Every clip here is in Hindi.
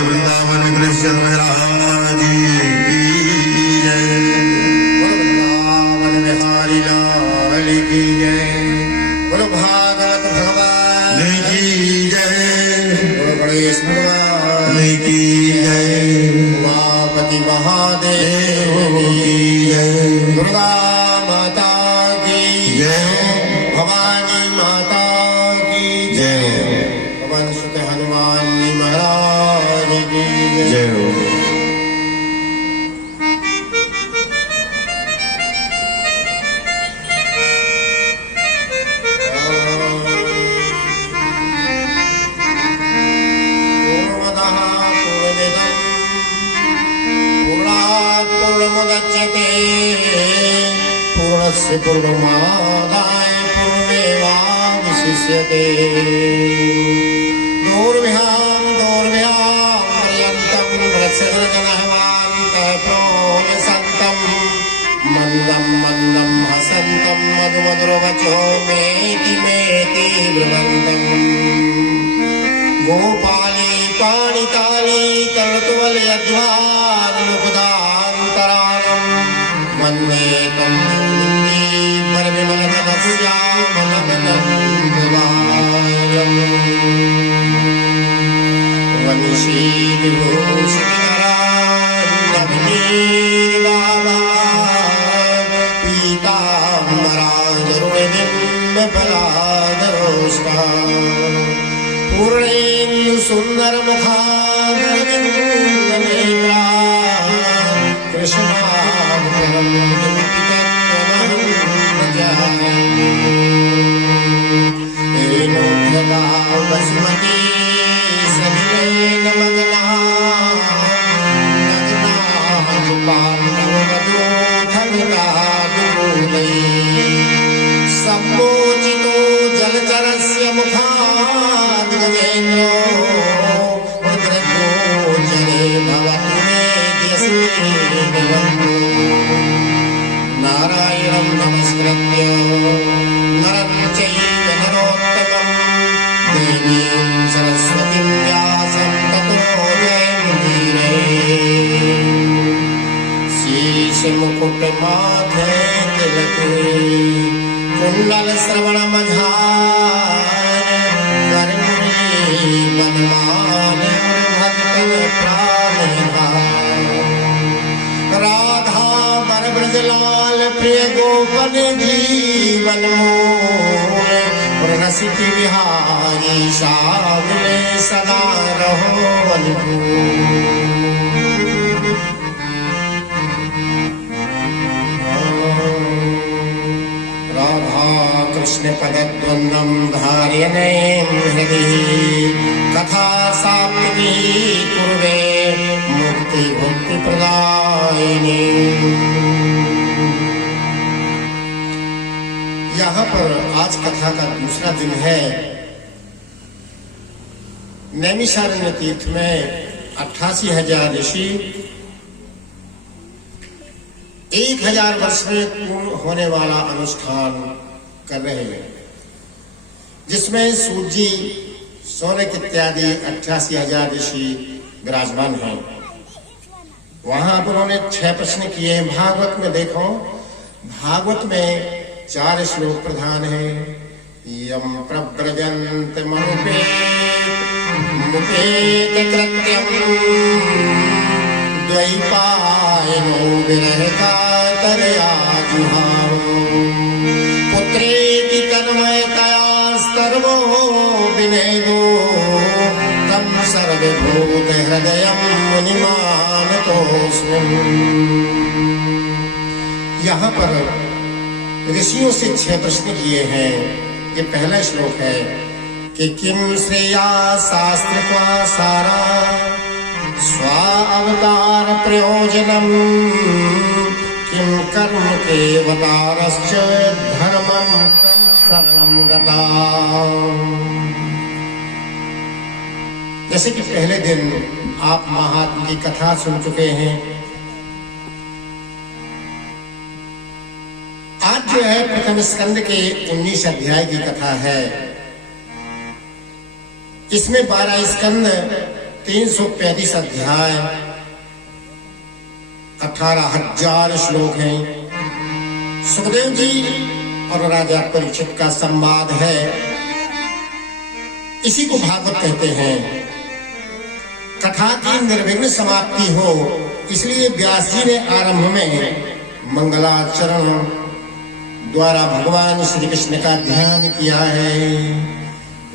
वृंदावन कृष्ण महाराज की जय। वृंदावन बिहारी लाल की जय। बोलो भागवत भगवान की जय। बोलो गणेश भगवान की जय। उमापति महादेव की जय। दुर्गा माता की जय। भवानी माता की जय। पवन सुत हनुमान जी महाराज की जय हो। पूर्णमदः पूर्णमिदं पूर्णात् पूर्णमुदच्यते पूर्णस्य पूर्णमादाय पूर्णमेवावशिष्यते। दूर्व्यां पर्यन्तं वृक्षजनहवान्तः प्रोयसन्तं मन्दं मन्दं हसन्तं मधुमधुरवचो मेति मेति ब्रुवन्तम्। गोपाली पाणिताली कर्तुवलयध्वानुपदान्तराणं वन्दे तं परविमलघनश्यामलवदनं वंशी विभूषितकरान्नवनीरदाभा पीताम्बराजरुणिबिम्बफलाधरोष्टा पूर्णेन्दु सुंदर मुखारविन्दनेत्रा कृष्णाभरणं एनोद्यता वसुमती सलिलेन मदना सम्मोचितो जलचरस्य मुखाद् गजेन्द्रो रुद्रगोचरे भवतु मेद्यस्मिन् नारायणं नमस्कृत्य नरं चैव नरोत्तमं देवीं सरस्वतीं व्यासं ततो जयमुदीरये। शीश मुकुट माथे तिलक कुंडल श्रवण मझार कर्णी बनमान भक्त प्राण राधा बर ब्रजलाल प्रिय गोपन जीवन मोर रसिक विहारी शामिले सदा रहो अनुकूल। कृष्ण पदद्वन्द्वं धारयन् हृदि कथा सात्विकी कुर्वे मुक्ति भुक्ति प्रदायिनी। यहाँ पर आज कथा का दूसरा दिन है। नैमिषारण्य तीर्थ में 88,000 ऋषि 1000 वर्ष में पूर्ण होने वाला अनुष्ठान कर रहे हैं, जिसमें सूत जी सौनक इत्यादि 88,000 ऋषि विराजमान हैं। वहां पर उन्होंने 6 प्रश्न किए हैं। भागवत में देखो, भागवत में 4 श्लोक प्रधान हैं। यम प्रव्रजन्त मुपेत कृत्यम द्वैपायनो विरह कातरया जुहाव पुत्रेति तन्मयतया सर्वो विनेदो तं सर्वभूत हृदयं मुनिमानतोऽस्मि। यहाँ पर ऋषियों से 6 प्रश्न किए हैं। ये पहला श्लोक है कि किम श्रेया शास्त्र का सारा स्वा अवतार प्रयोजनम किम कर्म के अवतारश्च धर्मम शरणं गता। जैसे कि पहले दिन आप महात्मा की कथा सुन चुके हैं। आज जो है प्रथम स्कंद के 19 अध्याय की कथा है। इसमें 12 स्कंद, 335 अध्याय, 18,000 श्लोक हैं। सुखदेव जी और राजा परीक्षित का संवाद है। इसी को भागवत कहते हैं। कथा की निर्विघ्न समाप्ति हो, इसलिए व्यास जी ने आरंभ में मंगलाचरण द्वारा भगवान श्री कृष्ण का ध्यान किया है।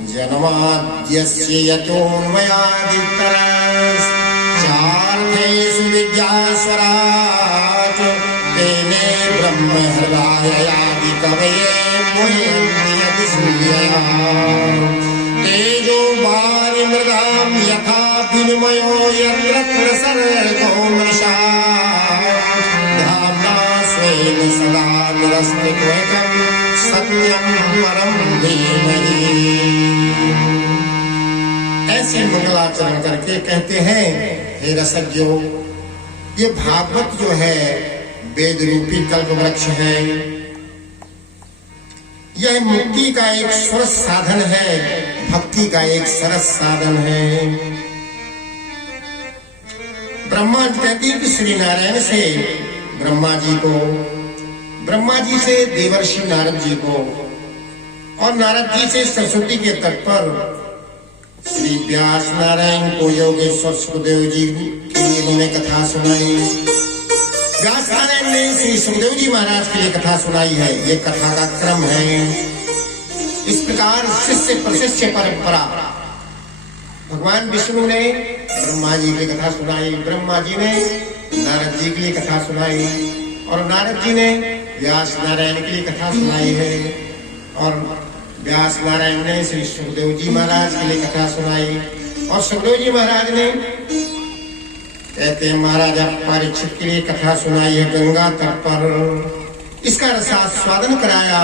जन्माद्यस्य यतोऽन्वयादितरश्चार्थेषु विद्यास्वराट् तेने ब्रह्म हृदयादि कवये मुह्यन्ति यदि सूर्यया तेजो वारि मृदां यथा विनिमयो यत्र सर्गो मृषा धाम्ना स्वेन सदा निरस्तिक्वैकं सत्यं परं धीमहि। ऐसे मंगलाचरण करके कहते हैं, हे रसज्ञो, ये भागवत जो है वेद रूपी कल्प वृक्ष है। यह मुक्ति का एक सरस साधन है, भक्ति का एक सरस साधन है। ब्रह्मा जी कहती कि श्री नारायण से ब्रह्मा जी से देवर्षि नारद जी को, और नारद जी से सरस्वती के तट पर श्री व्यास नारायण को योगेश्वर सुखदेव जी के लिए उन्होंने कथा सुनाई। व्यास नारायण ने श्री सुखदेव जी महाराज के लिए कथा सुनाई है। ये कथा का क्रम है। इस प्रकार शिष्य प्रशिष्य परंपरा। भगवान विष्णु ने ब्रह्मा जी की कथा सुनाई, ब्रह्मा जी ने नारद जी के लिए कथा सुनाई, और नारद जी ने व्यास नारायण के लिए कथा सुनाई है, और व्यास नारायण ने श्री सुखदेव जी महाराज के लिए कथा सुनाई, और सुखदेव जी महाराज ने कहते हैं महाराजा परीक्षित के लिए कथा सुनाई है गंगा तट पर। इसका रसास्वादन कराया।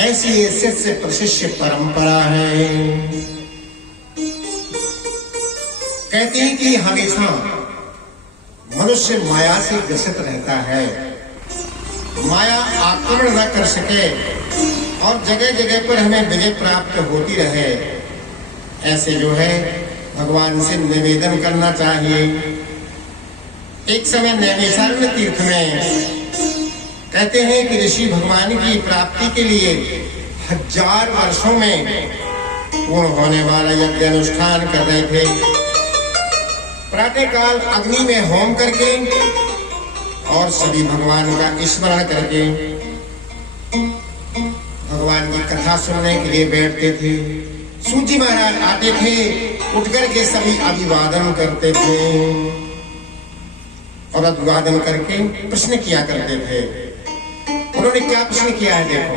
ऐसी ये शिष्य प्रशिष्य परंपरा है। कहते हैं कि हमेशा मनुष्य माया से ग्रसित रहता है, माया आक्रमण न कर सके और जगह जगह पर हमें विजय प्राप्त होती रहे। ऐसे जो है भगवान से निवेदन करना चाहिए। एक समय नैमिषारण्य तीर्थ में कहते हैं कि ऋषि भगवान की प्राप्ति के लिए 1000 वर्षों में पूर्ण होने वाला यज्ञ अनुष्ठान कर रहे थे। प्रातः काल अग्नि में होम करके और सभी भगवान का स्मरण करके भगवान की कथा सुनने के लिए बैठते थे। सूजी महाराज आते थे, उठकर के सभी अभिवादन करते थे और अभिवादन करके प्रश्न किया करते थे। उन्होंने क्या प्रश्न किया है? देखो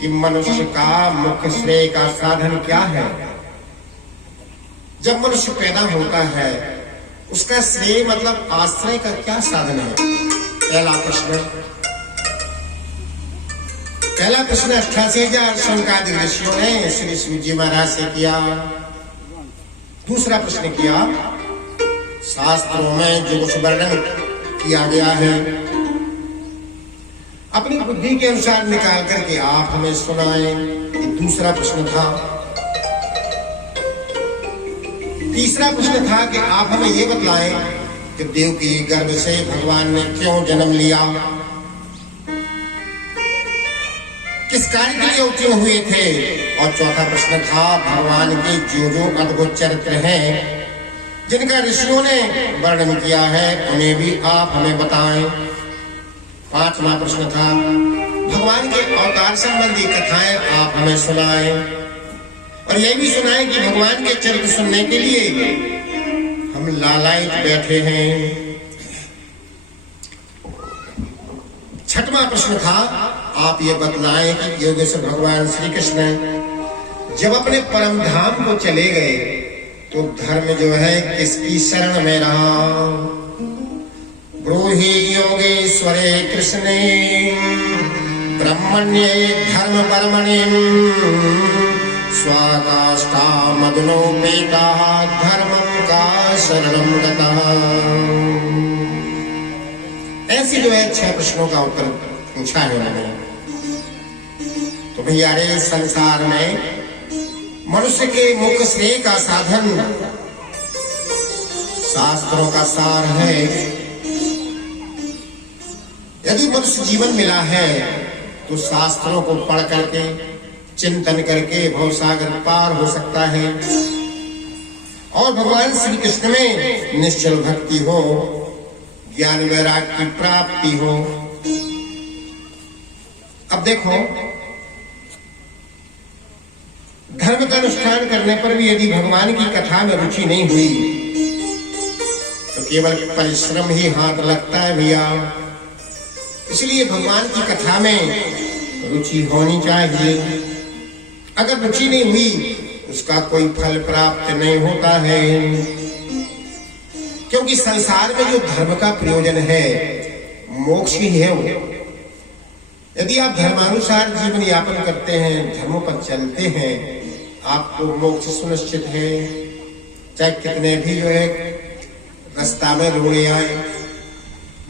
कि मनुष्य का मुख्य श्रेय का साधन क्या है। जब मनुष्य पैदा होता है उसका श्रेय मतलब आश्रय का क्या साधन है? पहला प्रश्न 88,000 शौनकादि ऋषियों ने श्री सूजी महाराज से किया। दूसरा प्रश्न किया, शास्त्रों में जो कुछ वर्णन किया गया है अपनी बुद्धि के अनुसार निकाल करके आप हमें सुनाएं। दूसरा प्रश्न था। तीसरा प्रश्न था कि आप हमें ये बतलाएं कि देव की गर्भ से भगवान ने क्यों जन्म लिया, किस कार्य के लिए उत्पन्न हुए थे। और चौथा प्रश्न था भगवान के जो अद्भुत चरित्र हैं जिनका ऋषियों ने वर्णन किया है उन्हें भी आप हमें बताएं। पांचवा प्रश्न था भगवान के अवतार संबंधी कथाएं आप हमें सुनाएं, और यह भी सुनाएं कि भगवान के चरित्र सुनने के लिए हम लालायित बैठे हैं। छठवां प्रश्न था आप ये बतलाएं कि योगेश्वर भगवान श्री कृष्ण जब अपने परम धाम को चले गए तो धर्म जो है किसकी शरण में रहा। ब्रूहि योगेश्वरे कृष्णे ब्रह्मण्ये धर्म परमणि स्वाकाष्ठा मदनोपेता धर्मं का शरणं गतः। ऐसी जो है 6 प्रश्नों का उत्तर पूछा है उन्होंने। तो भैया रे संसार में मनुष्य के मुख्य श्रेय का साधन शास्त्रों का सार है। यदि मनुष्य जीवन मिला है तो शास्त्रों को पढ़ करके चिंतन करके भवसागर पार हो सकता है और भगवान श्री कृष्ण में निश्चल भक्ति हो, ज्ञान वैराग्य की प्राप्ति हो। अब देखो, धर्म का अनुष्ठान करने पर भी यदि भगवान की कथा में रुचि नहीं हुई तो केवल परिश्रम ही हाथ लगता है भैया। इसलिए भगवान की कथा में रुचि होनी चाहिए। अगर रुचि नहीं हुई उसका कोई फल प्राप्त नहीं होता है, क्योंकि संसार में जो धर्म का प्रयोजन है मोक्ष ही है वो। यदि आप धर्मानुसार जीवन यापन करते हैं, धर्मों पर चलते हैं, आपको मोक्ष सुनिश्चित है। चाहे कितने भी जो है रास्ता में रोड़े आए,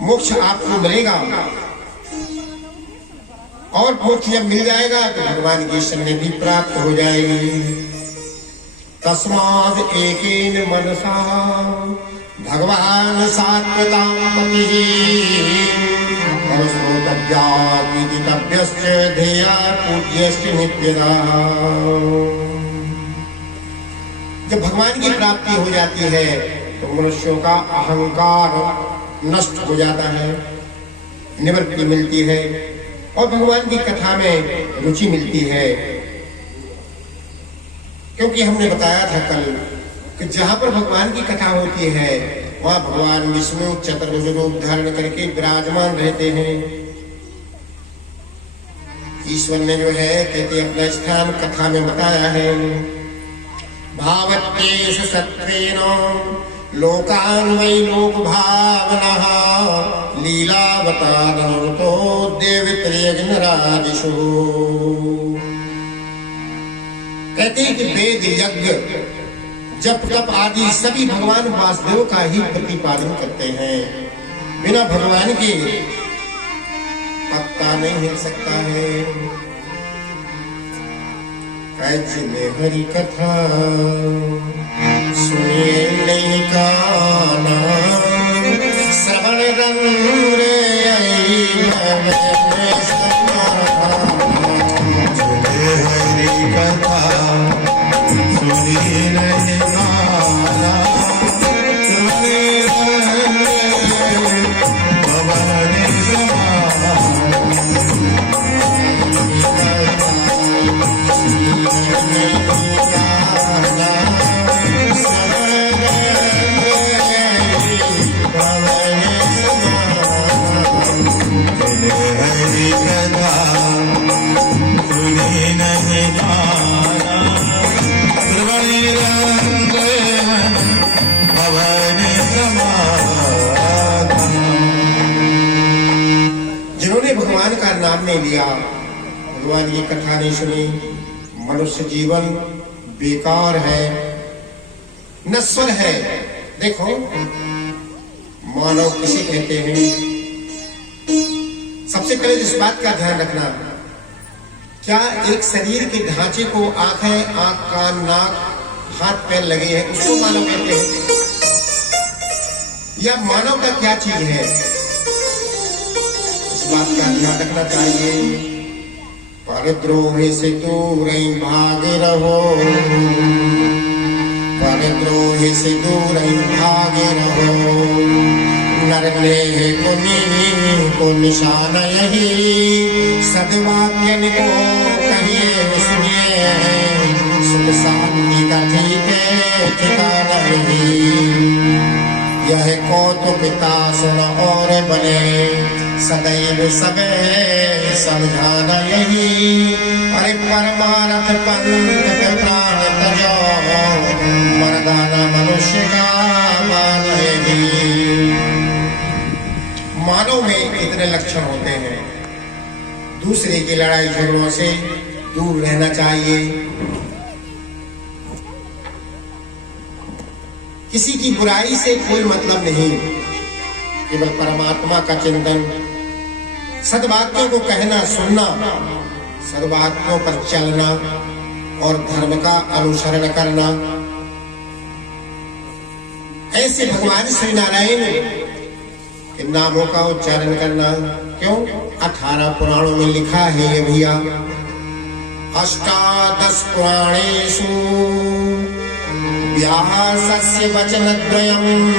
मोक्ष आपको मिलेगा। और मोक्ष जब मिल जाएगा तो भगवान की सन्निधि प्राप्त हो जाएगी। तस्माद् एकेन मनसा भगवान सात्वतां पतिः श्रोतव्यादितव्यश्च ध्येया पूज्यश्च नित्यदा। जब भगवान की प्राप्ति हो जाती है तो मनुष्यों का अहंकार नष्ट हो जाता है, निवृत्ति मिलती है और भगवान की कथा में रुचि मिलती है। क्योंकि हमने बताया था कल कि जहां पर भगवान की कथा होती है वहां भगवान विष्णु चतुर्भुज रूप धारण करके विराजमान रहते हैं। ईश्वर ने जो है कहते अपना स्थान कथा में बताया है। भावत्येष सत्वेन लोकान् वै लोक भावनः लीलावतारतो देवत्रयज्ञराजिषु। कहते हैं कि वेद यज्ञ जप तप आदि सभी भगवान वासुदेव का ही प्रतिपादन करते हैं। बिना भगवान के पत्ता नहीं हिल सकता है। जिन्हें हरि कथा सुनिए नहीं काना श्रवण रंग हरि कथा सुनिए नहीं काना भगवान का नाम नहीं लिया, भगवान की कथा नहीं सुनी, मनुष्य जीवन बेकार है, नश्वर है। देखो मानव किसे कहते हैं? सबसे पहले इस बात का ध्यान रखना, क्या एक शरीर के ढांचे को आंखें, आंख, कान, नाक, हाथ पैर लगे हैं उसको मानव कहते हैं? या मानव का क्या चीज है? बात का ध्यान रखना चाहिए। परद्रोही से दूर भागे रहो, परद्रोही से दूर भागे रहो। नरने को निशान यही, सद्वाक्य को कहिए सुनिए। सुख शांति का ठीक है ठिकाना नहीं, यह कौतुकता सुन और बने। सदैव सबे समझाना यही, अरे परमार्थ पंथ के प्राण तजो। मर्दाना मनुष्य का मान यही। मानव में इतने लक्षण होते हैं। दूसरे की लड़ाई झगड़ों से दूर रहना चाहिए, किसी की बुराई से कोई मतलब नहीं, केवल परमात्मा का चिंतन, सद्वाक्यों को कहना सुनना, सद्वाक्यों पर चलना और धर्म का अनुसरण करना। ऐसे भगवान श्री नारायण के नामों का उच्चारण करना। क्यों? 18 पुराणों में लिखा है ये भैया, अष्टादश पुराणेषु व्यासस्य वचनद्वयम्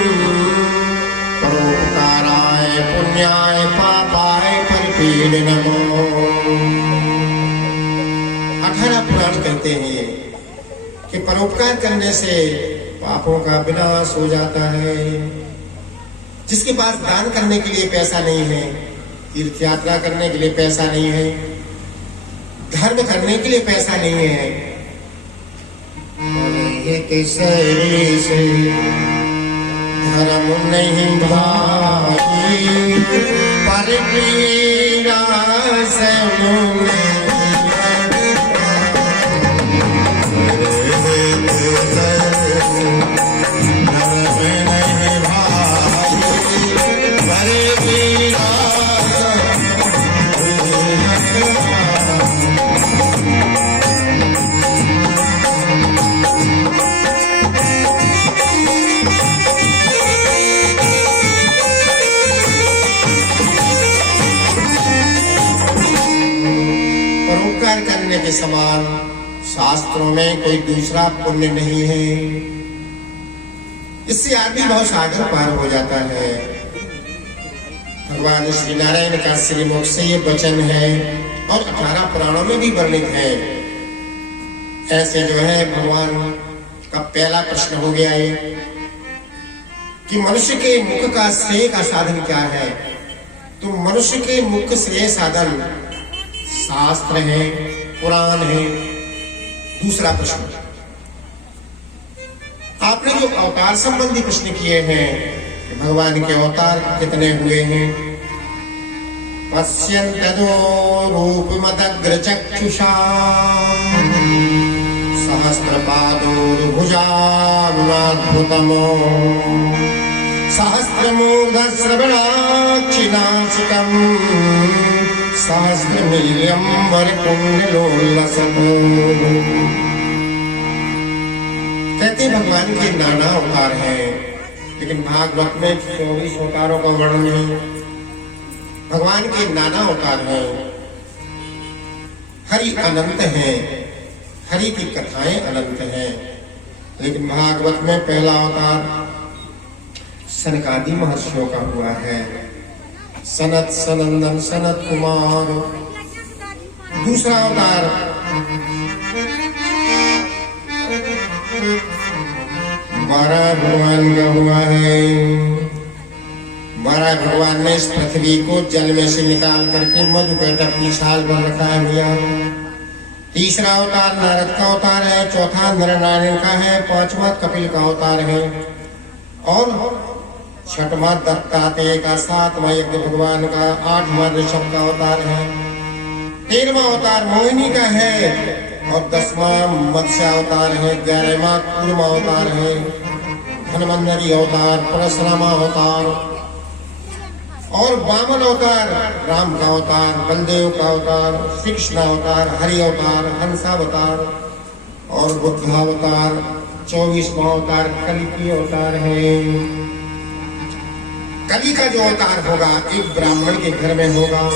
परोपकाराय पुण्याय पापाय परिपीडनम्। 18 पुराण कहते हैं कि परोपकार करने से पापों का विनाश हो जाता है। जिसके पास दान करने के लिए पैसा नहीं है, तीर्थ यात्रा करने के लिए पैसा नहीं है, धर्म करने के लिए पैसा नहीं है, से धर्म नहीं भाई पर पीड़ा से के समान शास्त्रों में कोई दूसरा पुण्य नहीं है। इससे आदमी बहुत सागर पार हो जाता है। भगवान श्री नारायण का श्रीमुख से ये वचन है और 18 पुराणों में भी वर्णित है। ऐसे जो है भगवान का पहला प्रश्न हो गया है कि मनुष्य के मुख का श्रेय का साधन क्या है। तो मनुष्य के मुख्य श्रेय साधन शास्त्र है, पुराण है। दूसरा प्रश्न, आपने जो अवतार संबंधी प्रश्न किए हैं कि भगवान के अवतार कितने हुए हैं। पश्यन्तदो रूपमदग्र चक्षुषा सहस्रपादोर्भुजाद्भुतमो सहस्रमूर्धश्रवणाक्षिनासिकम् सहस्रमील्यं वरकुण्डलोल्लसम्। कहते भगवान के नाना अवतार हैं, लेकिन भागवत में 24 अवतारों का वर्णन है। भगवान के नाना अवतार हैं, हरि अनंत हैं, हरि की कथाएं अनंत हैं। लेकिन भागवत में पहला अवतार सनकादि महर्षियों का हुआ है, सनत सनंदन सनत कुमार। दूसरा अवतार बारह भगवान का हुआ है। 12 भगवान ने इस पृथ्वी को जल में से निकाल करके मधुकैटभ की छाल पर रखा है भैया। तीसरा अवतार नारद का अवतार है, चौथा नरनारायण का है, पांचवा कपिल का अवतार है और छठवां दत्तात्रेय का, सातवां यज्ञ भगवान का, 8वां ऋषभ का अवतार है, 13वां अवतार मोहिनी का है और 10वां मत्स्य अवतार है, 11वां कूर्म अवतार है, धन्वंतरि अवतार, परशुराम अवतार और वामन अवतार, राम का अवतार, बलदेव का अवतार, श्री कृष्ण अवतार, हरि अवतार, हंसावतार और बुद्धावतार। 24वां अवतार कली की अवतार है। कली का जो अवतार होगा एक ब्राह्मण के घर में होगा।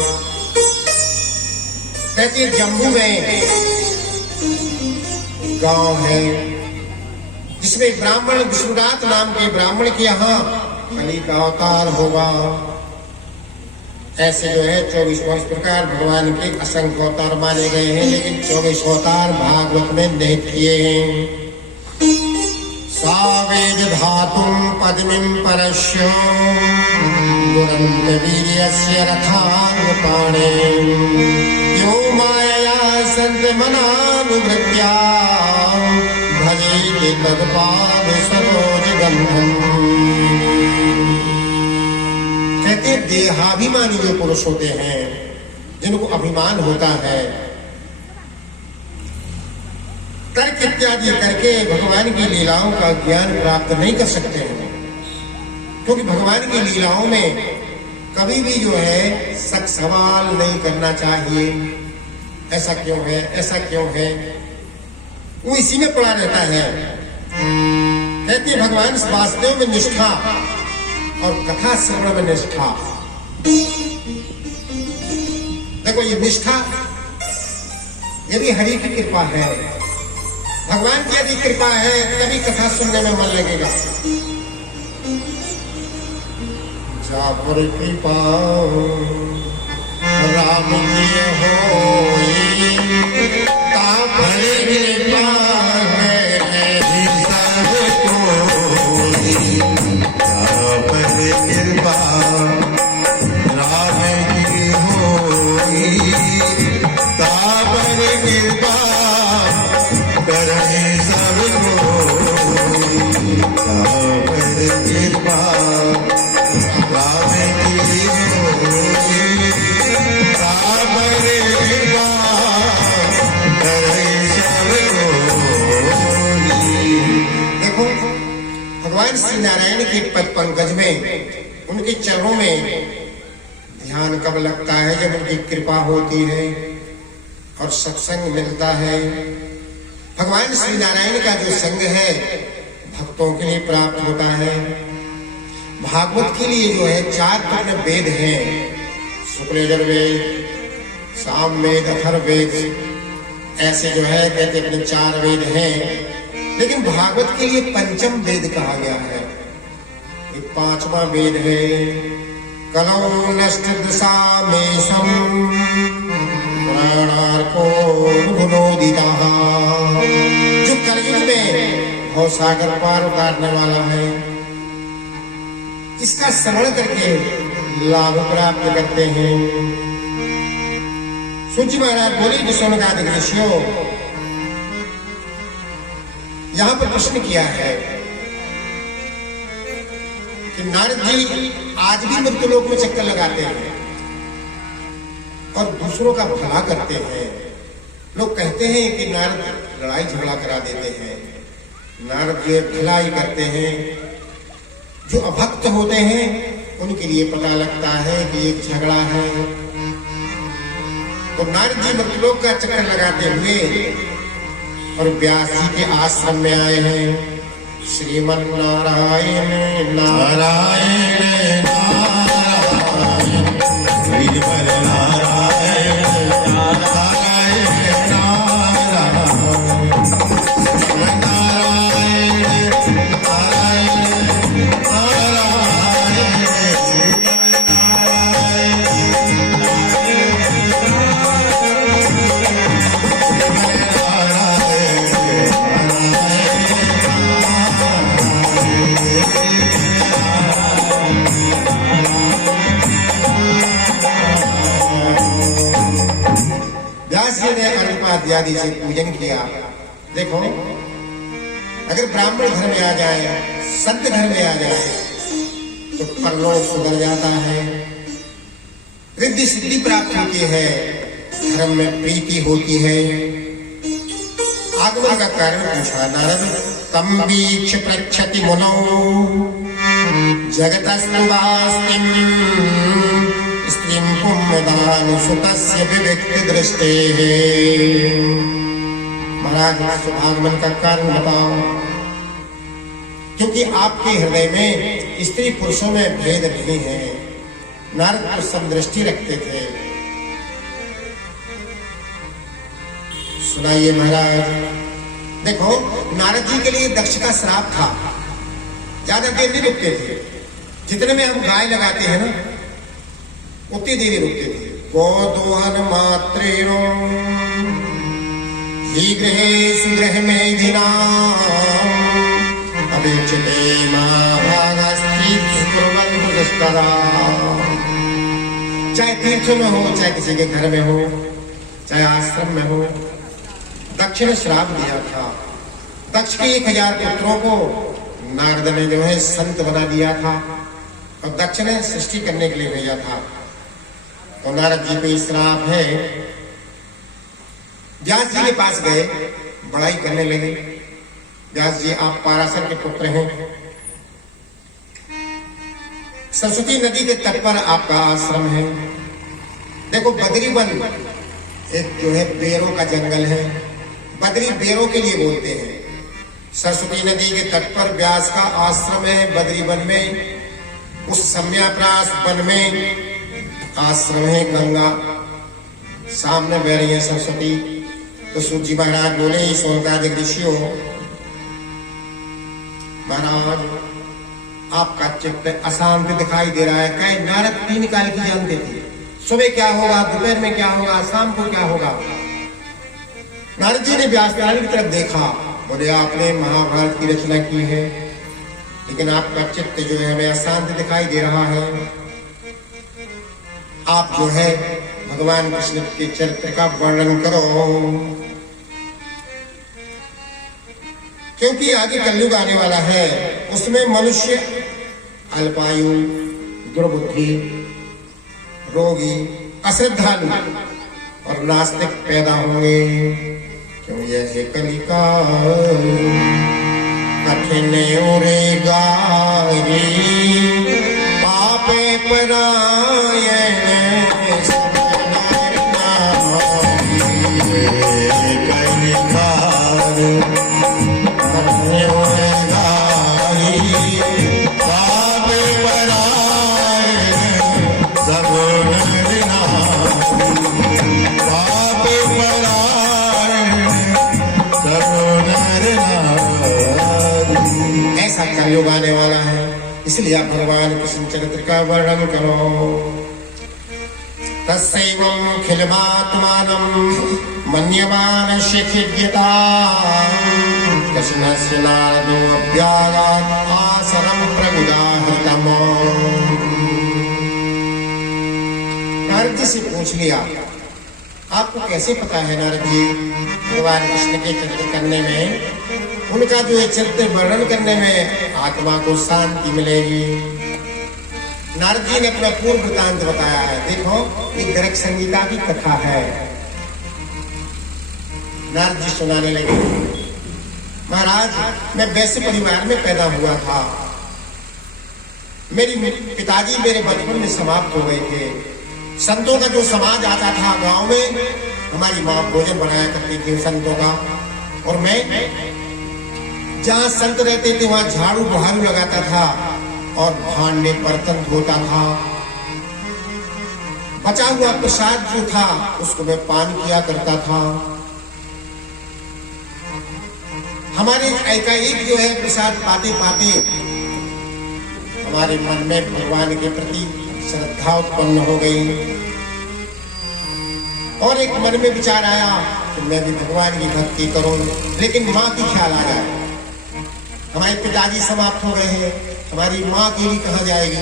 कहते जम्मू में गांव है जिसमें ब्राह्मण विष्णुनाथ नाम के ब्राह्मण के यहाँ कली का अवतार होगा। ऐसे जो है 24 प्रकार भगवान के असंख्य अवतार माने गए हैं, लेकिन 24 अवतार भागवत में निहित किए हैं। सावेद धातुं पद्मिं परस्य दुरन्त वीर्यस्य रथाङ्गपाणे यो मायया सन्तमनानुवृत्त्या भजेते तत्पाद सरोजगन्धम्। कहते देहाभिमानी जो पुरुष होते हैं, जिनको अभिमान होता है, तर्क इत्यादि करके भगवान की लीलाओं का ज्ञान प्राप्त नहीं कर सकते हैं, क्योंकि भगवान की लीलाओं में कभी भी जो है सच सवाल नहीं करना चाहिए। ऐसा क्यों है, ऐसा क्यों है, वो इसी में पड़ा रहता है। कहती है भगवान वासुदेव में निष्ठा और कथा श्रवण में निष्ठा। देखो ये निष्ठा यदि हरि की कृपा है, भगवान की यदि कृपा है तभी कथा सुनने में मन लगेगा। जा पर कृपा राम की होई, ता पर कृपा है सब कोई, पर कृपा राम की होई, तापर कृपा करहि सब कोई, तापर कृपा राम की होई, तापर कृपा करहि सब कोई। देखो भगवान श्री नारायण के पद पंकज में, उनके चरणों में ध्यान कब लगता है? जब उनकी कृपा होती है और सत्संग मिलता है। भगवान श्री नारायण का जो संग है भक्तों के लिए प्राप्त होता है। भागवत के लिए जो है 4 पूर्ण वेद हैं, शुक्ल यजुर्वेद, सामवेद, अथर्ववेद, ऐसे जो है कहते अपने 4 वेद हैं। लेकिन भागवत के लिए पंचम वेद कहा गया है, ये 5वां वेद है। कलौ नष्ट दशा में सम पुराणार्को गुणोदितः, जो कलयुग में भव सागर पार उतारने वाला है, इसका श्रवण करके लाभ प्राप्त करते हैं। सूची महाराज बोले कि सोनकादिक ऋषियों, यहां पर प्रश्न किया है कि नारद जी आज भी मृत्युलोक में चक्कर लगाते हैं और दूसरों का भला करते हैं। लोग कहते हैं कि नारद लड़ाई झगड़ा करा देते हैं, नारद जो भलाई करते हैं। जो अभक्त होते हैं उनके लिए पता लगता है कि एक झगड़ा है। तो नारद जी मृत्युलोक का चक्कर लगाते हुए और व्यास जी के आश्रम में आए हैं। श्रीमन नारायण नारायण नारायण, श्रीमन नारायण नारायण नारायण, नारायण नारायण इत्यादि से पूजन किया। देखो अगर ब्राह्मण घर में आ जाए, संत घर में आ जाए तो परलोक सुधर जाता है, रिद्धि सिद्धि प्राप्त होती है, धर्म में प्रीति होती है। आगमन का कारण पूछा नारद। तम बीक्ष प्रक्षति मुनौ जगतस्तुवास्तिं स्त्रीं कुम्भदानुसुतस्य विविक्ति दृष्टेः। महाराज शुभागमन का कारण बताओ, क्योंकि आपके हृदय में स्त्री पुरुषों में भेद नहीं है। नारद को समदृष्टि रखते थे। सुनाइए महाराज। देखो नारद जी के लिए दक्ष का श्राप था, ज्यादा देर नहीं रुकते थे। जितने में हम गाय लगाते हैं ना उतनी देर ही रुकते थे। गोदोहन मात्रेण ही गृहे सुगृह में दिना अपेक्षते चाहे तीर्थ में हो, चाहे किसी के घर में हो, चाहे आश्रम में हो। दक्ष ने श्राप दिया था। दक्ष के 1000 पुत्रों को नारद ने जो है संत बना दिया था और दक्ष ने सृष्टि करने के लिए भेजा था। तो नारद जी पे श्राप है। व्यास जी के पास गए बड़ाई करने लगे। व्यास जी, आप पाराशर के पुत्र हैं, सरस्वती नदी के तट पर आपका आश्रम है। देखो, बद्री वन एक जो है बेरों का जंगल है, बद्री बेरों के लिए बोलते हैं। सरस्वती नदी के तट पर व्यास का आश्रम है, बद्री वन में, उस सम्याप्रास वन में आश्रम है। गंगा सामने बह रही है सरस्वती। तो सूत जी महाराज बोले, सोनकादिक ऋषियों, महाराज आपका चित्त अशांत दिखाई दे रहा है। कहे नारद 3 काल की जानते थे, सुबह क्या होगा, दोपहर में क्या होगा, शाम को क्या होगा। नारद जी ने व्यास नारायण की तरफ देखा, बोले आपने महाभारत की रचना की है, लेकिन आपका चित्त जो है हमें अशांत दिखाई दे रहा है। आप जो है भगवान कृष्ण के चरित्र का वर्णन करो, क्योंकि आगे कलयुग आने वाला है, उसमें मनुष्य अल्पायु, दुर्बुद्धि, रोगी, अश्रद्धालु और नास्तिक पैदा होंगे। क्यों यह कलिकाल कठिन उरेगारी, पापे परायण कलयुग आने वाला है, इसलिए आप भगवान कृष्ण चरित्र का वर्णन करो। तस्सैवं खिलमात्मानं मन्यमान शिखिव्यता, कृष्णस्य नारदो अभ्यागात् आसनं प्रमुदाहृतम्। नारद जी से पूछ लिया, आपको कैसे पता है नारद जी, भगवान कृष्ण के चरित्र करने में, उनका जो है चरित्र वर्णन करने में आत्मा को शांति मिलेगी। नारद जी ने अपना पूर्व वृतांत बताया है। देखो, ये गर्ग संगीता की कथा है। नारद जी सुनाने लगे, महाराज मैं वैश्य परिवार में पैदा हुआ था। मेरी पिताजी मेरे बचपन में समाप्त हो गए थे। संतों का जो समाज आता था गांव में, हमारी माँ भोजन बनाया करती थी संतों का, और मैं जहाँ संत रहते थे वहां झाड़ू बहारू लगाता था और भांडे बर्तन धोता था। बचा हुआ प्रसाद जो था उसको मैं पान किया करता था। हमारे एकाएक जो है प्रसाद पाते पाते हमारे मन में भगवान के प्रति श्रद्धा उत्पन्न हो गई, और एक मन में विचार आया कि मैं भी भगवान की भक्ति करूं, लेकिन माँ की ख्याल आ जाए। हमारे पिताजी समाप्त हो गए हैं, हमारी माँ की भी कहा जाएगी,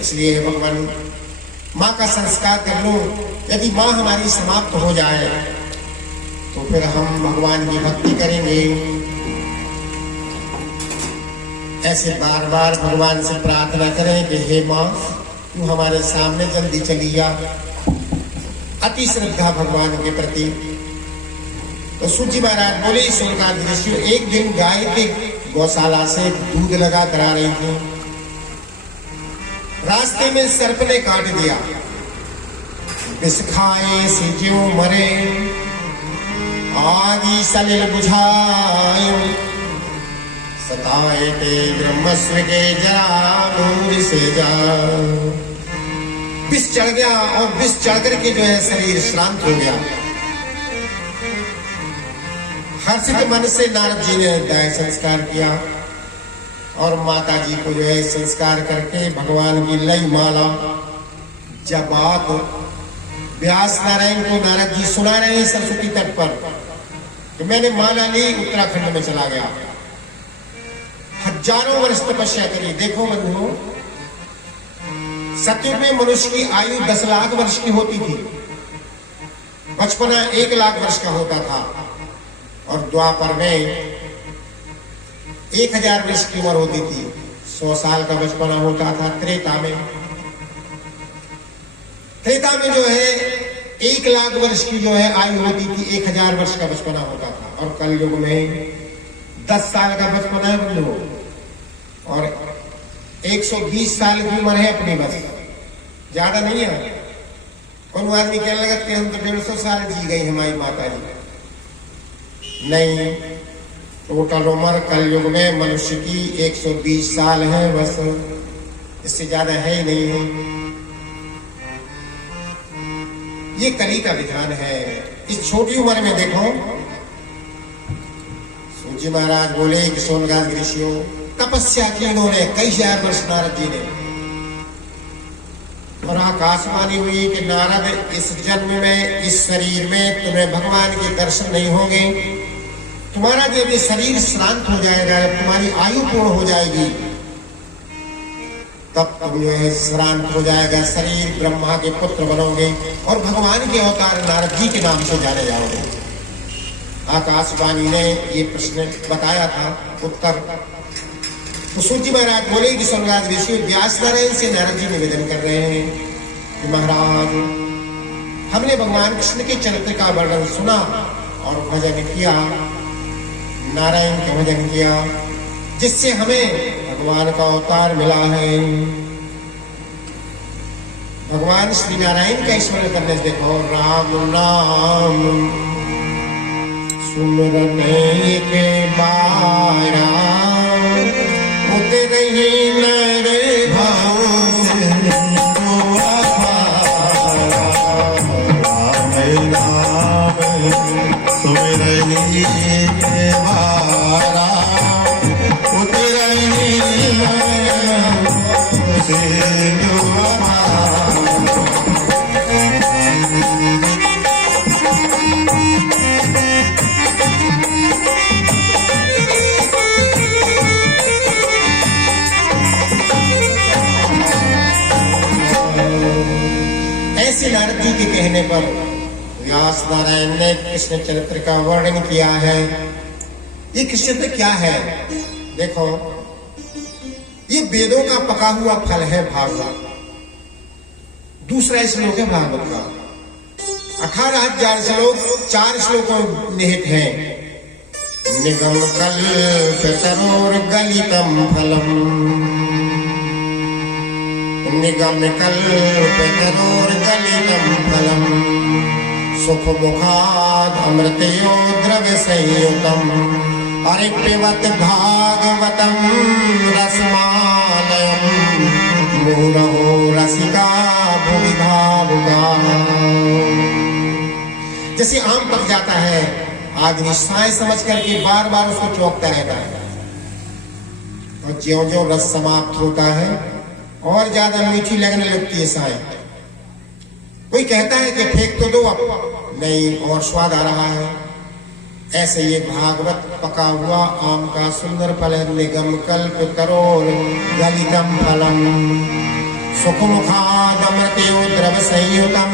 इसलिए भगवान माँ का संस्कार कर लो। यदि माँ हमारी समाप्त हो जाए तो फिर हम भगवान की भक्ति करेंगे। ऐसे बार बार भगवान से प्रार्थना करें कि हे माँ, तू हमारे सामने जल्दी चली जा। अति श्रद्धा भगवान के प्रति। तो सूजी महाराज बोले, सोनकादिक ऋषि एक दिन गाय के गौशाला से दूध लगा करा रही थी। रास्ते में सर्प ने काट दिया। विष खाए से ज्यों मरे, आगी सलिल बुझाए, सताए ते ब्रह्मस्व के जरा दूर से जा। विष चढ़ गया और विष चढ़ करके जो है शरीर श्रांत हो गया। हर्षित मन से नारद जी ने दाह संस्कार किया और माता जी को जो है संस्कार करके भगवान की लई माला जब बात व्यास नारायण को नारद जी सुना रहे हैं सरस्वती तट पर, तो मैंने माला ली, उत्तराखंड में चला गया। हजारों वर्ष तपस्या करी। देखो बंधुओं, सतयुग में मनुष्य की आयु 10 लाख वर्ष की होती थी, बचपना 1 लाख वर्ष का होता था, और द्वापर में 1000 वर्ष की उम्र होती थी, 100 साल का बचपना होता था। त्रेता में जो है 1 लाख वर्ष की जो है आयु होती थी, 1000 वर्ष का बचपना होता था। और कलयुग में 10 साल का बचपन है बंधु, और 120 साल की उम्र है अपनी, बस ज्यादा नहीं है। और आदमी कहने लगा कि हम तो 150 साल जी गई हमारी माता जी। नहीं, टोटल उम्र कलयुग में मनुष्य की 120 साल है, बस इससे ज्यादा है ही नहीं है। ये कली का विधान है। इस छोटी उम्र में देखो, सूजी महाराज बोले कि सोनगाद ऋषियों तपस्या की इन्होंने कई हजार वर्ष नारद जी ने, और आकाशवाणी हुई कि नारद इस जन्म में इस शरीर में तुम्हें भगवान के दर्शन नहीं होंगे, तुम्हारा जब ये शरीर श्रांत हो जाएगा, तुम्हारी आयु पूर्ण हो जाएगी, तब तुम जो है श्रांत हो जाएगा शरीर, ब्रह्मा के पुत्र बनोगे और भगवान के अवतार नारद जी के नाम से जाने जाओगे। आकाशवाणी ने ये प्रश्न बताया था उत्तर। तो सूजी महाराज बोले कि सोनगाद ऋषि व्यास नारायण से नारद जी निवेदन कर रहे हैं कि महाराज, हमने भगवान कृष्ण के चरित्र का वर्णन सुना और भजन किया, नारायण का भजन किया, जिससे हमें भगवान का अवतार मिला है। भगवान श्री नारायण का स्मरण करने से देखो, राम नाम सुमरने के बारा उतर ही नर नारद जी के कहने पर व्यास नारायण ने कृष्ण चरित्र का वर्णन किया है। ये कृष्ण चरित्र क्या है? देखो, ये वेदों का पका हुआ फल है भागवत। दूसरा श्लोक है भागवत का, 18,000 श्लोक 4 श्लोकों में निहित है। निगम कल्प तरोर्गलितम फलम, निगम कल्पतरोर्गलितं फलम् सुखमुखाद् अमृतयो द्रव्य संयुतम् अरे पिबत भागवतं रसमालयम् मुहुरहो रसिका भुवि भावुकाः। जैसे आम पक जाता है, आदमी साए समझ करके बार बार उसको चौंकता रहता है, और ज्यों-ज्यों रस समाप्त होता है और ज्यादा मीठी लगने लगती है साए। कोई कहता है कि फेंक तो दो, अब नहीं और स्वाद आ रहा है। ऐसे ये भागवत पका हुआ आम का सुंदर फल है। निगम कल्प तरोर गलितम फलम सुखमुखाद अमृतयो द्रव संयुतम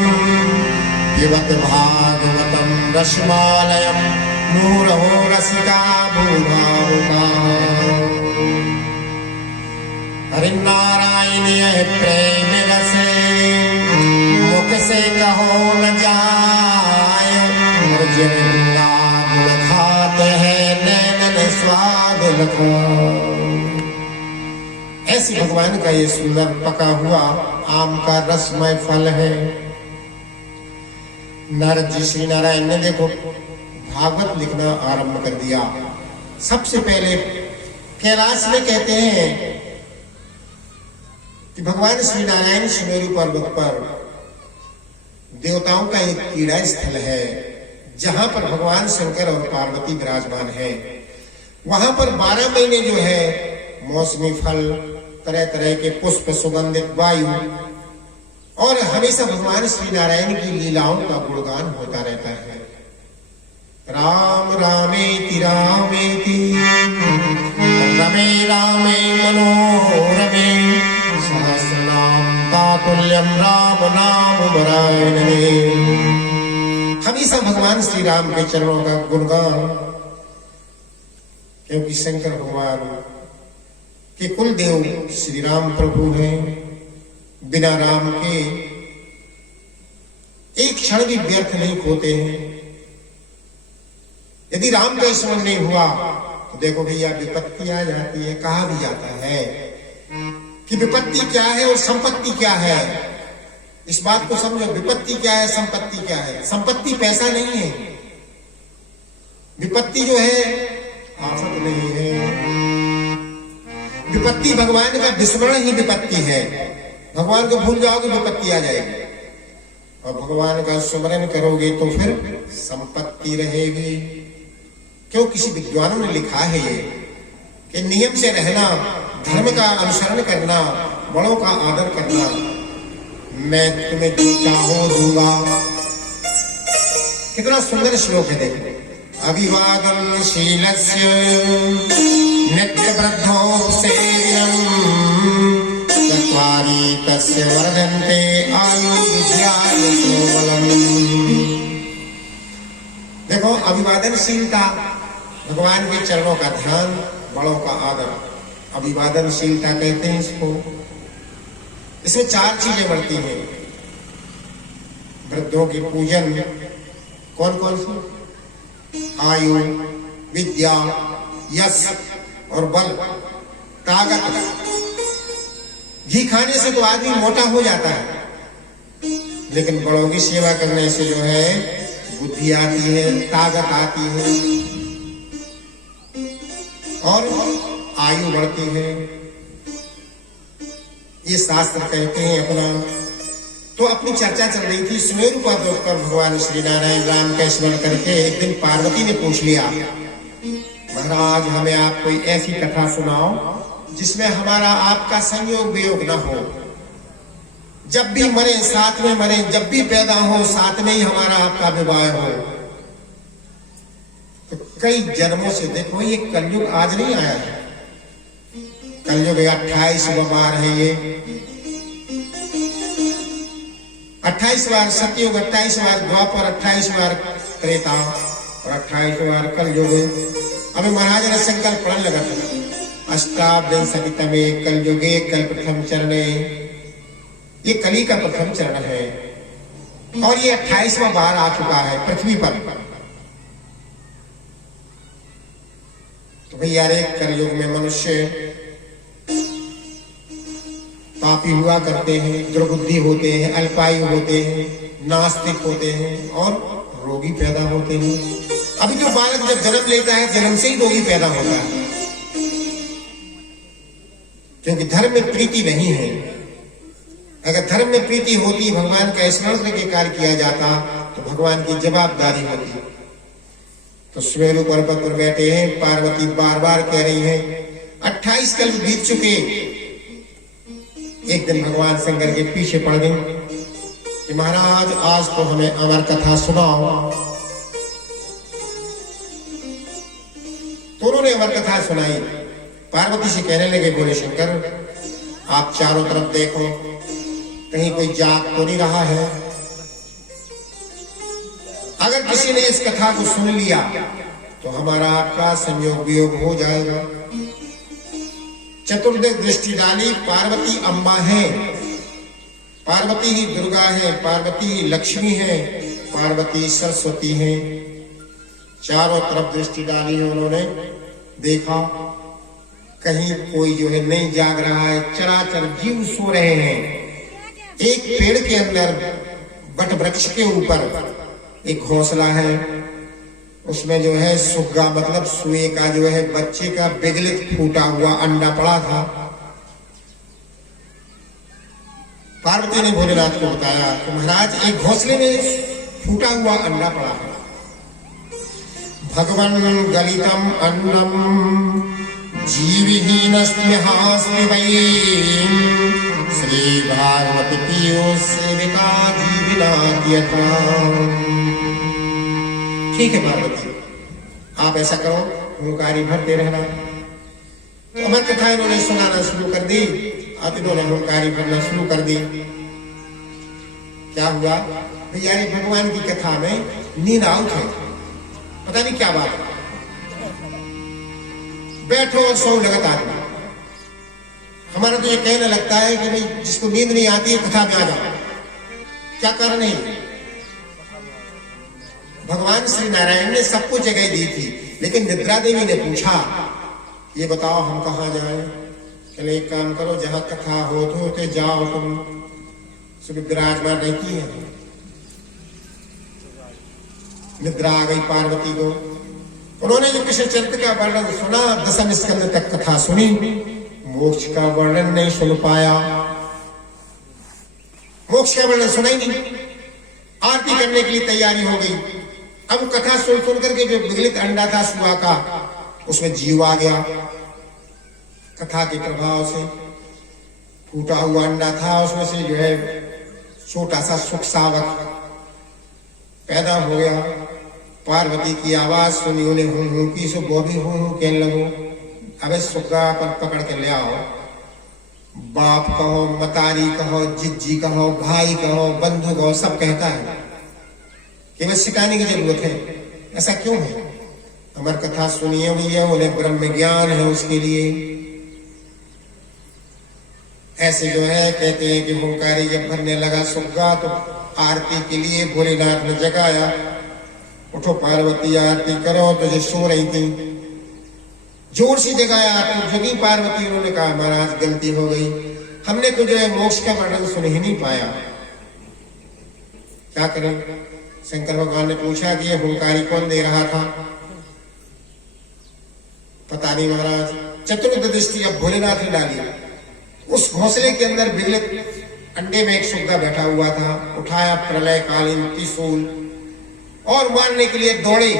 पिबत भागवतम रसमालयम मुहुरहो रसिका भूभावुकाः। हरि नारायण यह प्रेम रसे मुख से कहो न जाए, मुरझिया गुण खाते हैं नैनन स्वाद लखो। ऐसी भगवान का ये सुंदर पका हुआ आम का रसमय फल है। नारद जी श्री नारायण ने देखो भागवत लिखना आरंभ कर दिया। सबसे पहले कैलाश में कहते हैं कि भगवान श्री नारायण सुमेरु पर्वत पर देवताओं का एक क्रीड़ा स्थल है, जहां पर भगवान शंकर और पार्वती विराजमान है। वहां पर 12 महीने जो है मौसमी फल, तरह तरह के पुष्प, सुगंधित वायु, और हमेशा भगवान श्री नारायण की लीलाओं का गुणगान होता रहता है। राम रामेति रामेति रमे रामे मनोरमे सहस्रनाम तातुल्यम राम नाम वरानने। हमेशा भगवान श्री राम के चरणों का गुणगान, क्योंकि शंकर भगवान के कुल देव श्री राम प्रभु हैं। बिना राम के एक क्षण भी व्यर्थ नहीं होते हैं। यदि राम का स्मरण नहीं हुआ तो देखो भैया विपत्ति आ जाती है। कहा भी जाता है कि विपत्ति क्या है और संपत्ति क्या है। इस बात को समझो, विपत्ति क्या है, संपत्ति क्या है। संपत्ति पैसा नहीं है, विपत्ति जो है आफत नहीं है। विपत्ति भगवान का विस्मरण ही विपत्ति है। भगवान को भूल जाओगे विपत्ति आ जाएगी, और भगवान का स्मरण करोगे तो फिर संपत्ति रहेगी। क्यों? किसी विद्वानों ने लिखा है ये कि नियम से रहना, धर्म का अनुसरण करना, बड़ों का आदर करना, मैं तुम्हें जो चाहो दूंगा। कितना सुंदर श्लोक है देखो। अभिवादन शीलस्य नित्य वृद्धो सेविनम् चत्वारि तस्य वर्धन्ते आयु विद्या यशो बलम्। देखो, अभिवादनशीलता, भगवान के चरणों का ध्यान, बड़ों का आदर, अभिवादनशीलता कहते हैं इसको। इसमें 4 चीजें बढ़ती हैं। वृद्धों की पूजन, कौन कौन सी? आयु, विद्या, यश और बल, ताकत। घी खाने से तो आदमी मोटा हो जाता है, लेकिन बड़ों की सेवा करने से जो है बुद्धि आती है, ताकत आती है और आयु बढ़ती है। ये शास्त्र कहते हैं अपना। तो अपनी चर्चा चल रही थी सुमेरु पर्वत पर भगवान श्री नारायण राम का स्मरण करके। एक दिन पार्वती ने पूछ लिया, महाराज हमें आप कोई ऐसी कथा सुनाओ जिसमें हमारा आपका संयोग वियोग न हो। जब भी मरे साथ में मरे, जब भी पैदा हो साथ में ही हमारा आपका विवाह हो। तो कई जन्मों से देखो, ये कलयुग आज नहीं आया है। कलयुग 28वां बार है ये। 28 बार सतयुग, 28 बार द्वापर, 28 बार त्रेता और 28 बार कलयुग। अभी महाराज ने संकल्प पढ़ने लगा था, अष्टाविंशतितमे कलयुगे कल प्रथम चरणे। ये कली का प्रथम चरण है और ये 28वां बार आ चुका है पृथ्वी पर। तो भैया रे, कलयुग में मनुष्य पापी हुआ करते हैं, दुर्बुद्धि होते हैं, अल्पायु होते हैं, नास्तिक होते हैं और रोगी पैदा होते हैं। अभी जो बालक जब जन्म लेता है, जन्म से ही रोगी पैदा होता है, क्योंकि धर्म में प्रीति नहीं है। अगर धर्म में प्रीति होती, भगवान का स्मरण करके कार्य किया जाता, तो भगवान की जवाबदारी होती। तो सुमेरु पर्वत पर बैठे हैं, पार्वती बार बार कह रही है, 28 कल्प बीत चुके। एक दिन भगवान शंकर के पीछे पड़ गई कि महाराज आज तो हमें अमर कथा सुनाओ। तो उन्होंने अमर कथा सुनाई। पार्वती से कहने लगे, बोले शंकर आप चारों तरफ देखो, कहीं कोई जाग तो नहीं रहा है। अगर किसी ने इस कथा को सुन लिया तो हमारा आपका संयोग वियोग हो जाएगा। चतुर्दश दृष्टि डाली पार्वती अम्बा है, पार्वती ही दुर्गा है, पार्वती ही लक्ष्मी है, पार्वती सरस्वती है। चारों तरफ दृष्टि डाली है उन्होंने, देखा कहीं कोई जो है नहीं जाग रहा है, चराचर जीव सो रहे हैं। एक पेड़ के अंदर बट वृक्ष के ऊपर एक घोंसला है, उसमें जो है सुग्गा मतलब सुए का जो है बच्चे का विगलित फूटा हुआ अंडा पड़ा था। पार्वती ने भोलेनाथ को बताया कि महाराज एक घोंसले में फूटा हुआ अंडा पड़ा है। भगवन गलितम अन्नम जीवहीनस्म्यहास्मि वै श्री भागवत पीयूष सेविका जीविनाति यथा। ठीक है पार्वती, आप ऐसा करो, हुंकारी भरते रहना। तो अमर कथा इन्होंने सुनाना शुरू कर दी। अब इन्होंने हुंकारी भरना शुरू कर दी। क्या हुआ भैया, भगवान की कथा में नींद आउट है, पता नहीं क्या बात है। बैठो और सो लगातार। हमारा तो ये कहना लगता है कि भाई जिसको नींद नहीं आती है कथा में आ जाओ। क्या कारण है? भगवान श्री नारायण ने सबको जगह दी थी, लेकिन निद्रा देवी ने पूछा, ये बताओ हम कहाँ जाए? चले एक काम करो, जहां कथा होते जाओ, तुम सुबह विराजमान रहती है। निद्रा आ गई पार्वती को। उन्होंने जो कृष्ण चरित्र का वर्णन सुना, दशम स्कंद तक कथा सुनी, मोक्ष का वर्णन नहीं सुन पाया। मोक्ष का वर्णन सुना ही नहीं। आरती करने के लिए तैयारी हो गई। अब कथा सुन सुन करके जो विगलित अंडा था सुआ का, उसमें जीव आ गया। कथा के प्रभाव से फूटा हुआ अंडा था, उसमें से जो है छोटा सा सुख सावक पैदा हो गया। पार्वती की आवाज सुनी, उन्हें हूं की, सो वो भी हूं कहने लगो, अबे सुग्गा पर पकड़ के ले आओ। बाप कहो, मतारी कहो, जिज्जी कहो, भाई कहो, बंधु कहो, सब कहता है कि बस सिखाने की जरूरत है। ऐसा क्यों है? हमारी कथा सुनिए हुई है, उन्हें ब्रह्म ज्ञान है उसके लिए। ऐसे जो है कहते हैं कि हुंकारी जब भरने लगा सुग्गा, तो आरती के लिए भोलेनाथ ने जगाया, उठो पार्वती आरती करो। तो जो सो रही थी, जोर से जगाया तो जगी पार्वती। उन्होंने कहा, महाराज गलती हो गई, हमने तो जो है मोक्ष का वर्णन सुन ही नहीं पाया, क्या करें? शंकर भगवान ने पूछा कि ये हुंकारी कौन दे रहा था? पता नहीं महाराज। चतुर्थ दृष्टि अब भोलेनाथ ने डाली। उस घोंसले के अंदर विगलित अंडे में एक सुग्गा बैठा हुआ था। उठाया प्रलय कालीन त्रिशूल और मारने के लिए दौड़े।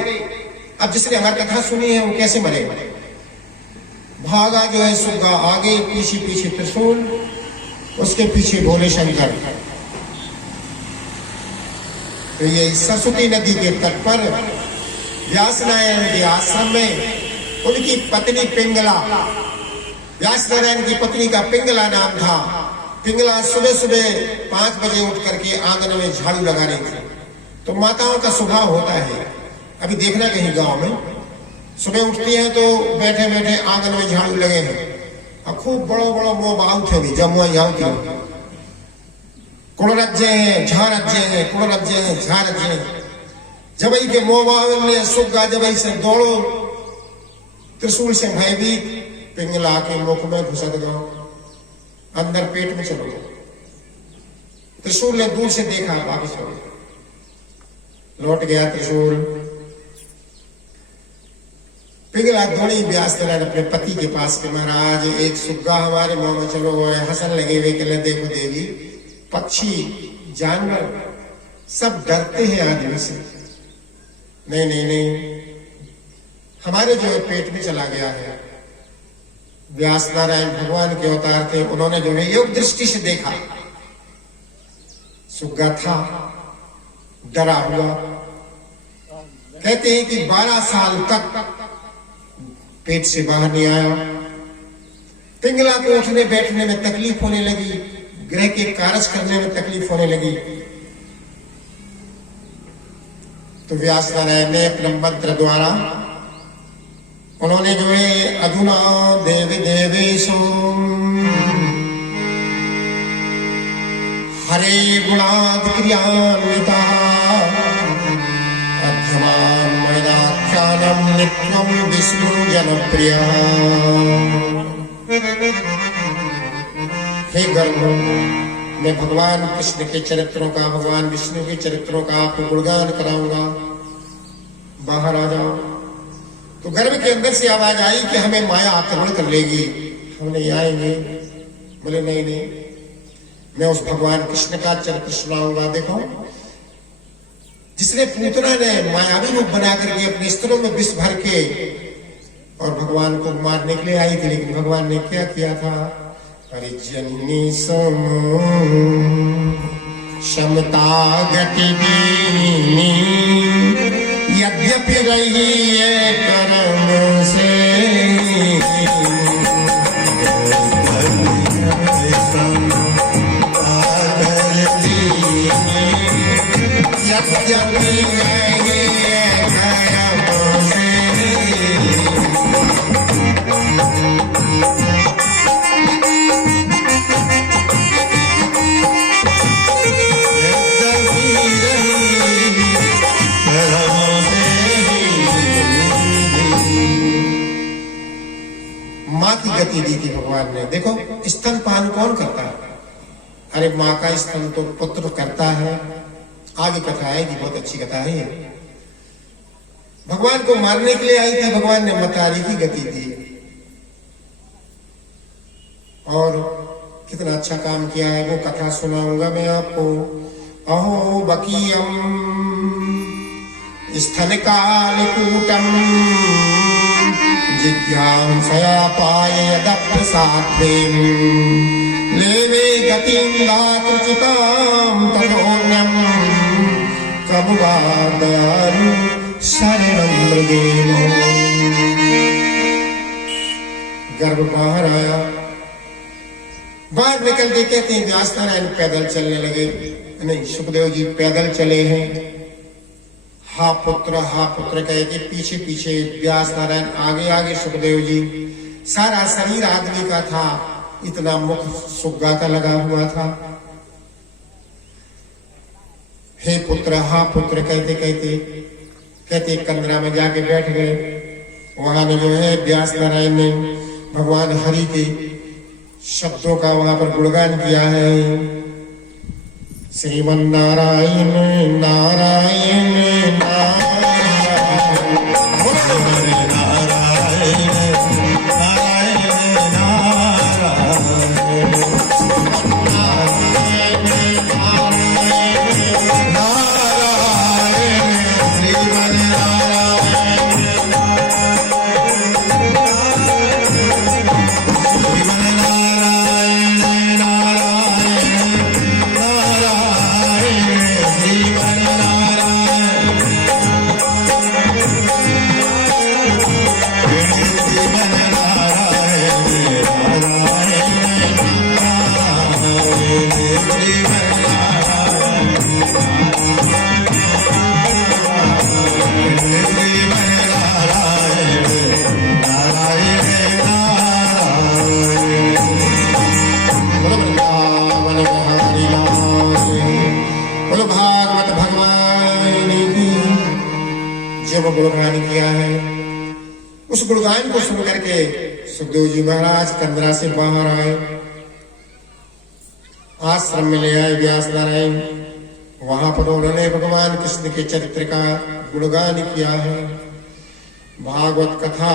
अब जिसने हमारी कथा सुनी है वो कैसे मरेगा? भागा जो है सुग्गा आगे, पीछे पीछे त्रिशूल, उसके पीछे भोले शंकर। तो ये सरस्वती नदी के तट पर व्यास नारायण के आश्रम में उनकी पत्नी पिंगला, व्यास नारायण की पत्नी का पिंगला नाम था। पिंगला सुबह सुबह 5 बजे उठ करके आंगन में झाड़ू लगा रही थी। तो माताओं का स्वभाव होता है, अभी देखना कहीं गांव में, सुबह उठती हैं तो बैठे बैठे आंगन में झाड़ू लगे हैं। और खूब बड़ो बड़ो मोह बाउथ है, जमुआ यहाँ की कुड़रज्जे हैं, झारज्जे हैं, कुड़रज्जे हैं, झारज्जे हैं। जबई के मोह बाउल ने सुग्गा जबई से दौड़ो, त्रिशूल से भयभीत पिंगला के मुख में घुसक गो, अंदर पेट में चलो गए। त्रिशूल ने दूर से देखा, वापस हो गया, लौट गया त्रिशूल। पिंगला दौड़ी व्यास नारायण अपने पति के पास के, महाराज एक सुग्गा हमारे मुंह में चलो गए। हसन लगे हुए के, देखो देवी, पक्षी जानवर सब डरते हैं आदमी से। नहीं नहीं नहीं, हमारे जो है पेट में चला गया है। व्यास नारायण भगवान के अवतार थे, उन्होंने जो है योग दृष्टि से देखा, सुग्गा था डरा हुआ। कहते हैं कि 12 साल तक पेट से बाहर नहीं आया। पिंगला को उठने बैठने में तकलीफ होने लगी, गृह के कार्य करने में तकलीफ होने लगी। तो व्यास नारायण ने अपने मंत्र द्वारा उन्होंने जो है अधुना देवी देवेशो हरे गुणाद क्रियान्विता अध्यमान मैनाख्यानम नित्यम विष्णु जनप्रिय। हे गर्भ, मैं भगवान कृष्ण के चरित्रों का, भगवान विष्णु के चरित्रों का आपको गुणगान कराऊंगा, बाहर आ जाओ। तो गर्भ के अंदर से आवाज आई कि हमें माया आक्रमण कर लेगी, हम नहीं आएंगे। बोले नहीं नहीं, मैं उस भगवान कृष्ण का चरित्र सुनाऊंगा। देखो, जिसने पूतना ने मायावी रूप बना करके अपने स्त्रों में विष भर के और भगवान को मारने के लिए आई थी, लेकिन भगवान ने क्या किया था? परिजनी सम क्षमता गति दीनी, यद्यपि रही है कर्म से, यद्यपि रही है कर्म से। यद्यपि रही कर्म गति दी थी भगवान ने। देखो स्तनपान कौन करता है? अरे माँ का स्तन तो पुत्र करता है। आगे कथा आएगी, बहुत अच्छी कथा है ये। भगवान को मारने के लिए आई थी, भगवान ने मतारी की गति दी और कितना अच्छा काम किया है वो कथा सुनाऊंगा मैं आपको। अहो बकीयम स्थन कालकूटम जिज्ञांसया पाय यदप्रसाद्वेम लेवे गतिं गातुचितां ततोऽन्यं कमुवादारु शरणं मृगेण। गर्भ बाहर आया, बाहर निकलते कहते हैं व्यास नारायण पैदल चलने लगे। नहीं, सुखदेव जी पैदल चले हैं। हा पुत्र कह के पीछे पीछे व्यास नारायण, आगे आगे सुखदेव जी। सारा शरीर आदमी का था, इतना मुख सुग्गा का लगा हुआ था। हे पुत्र, हा पुत्र कहते कहते कंदरा में जाके बैठ गए। वहां जो है व्यास नारायण ने भगवान हरि के शब्दों का वहां पर गुणगान किया है। श्रीमन नारायण नारायण गुणगान किया है। उस गुणगान को सुन करके सुखदेव जी महाराज कंदरा से बाहर आए, आश्रम में ले आए व्यास नारायण। वहां पर उन्होंने भगवान कृष्ण के चरित्र का गुणगान किया है, भागवत कथा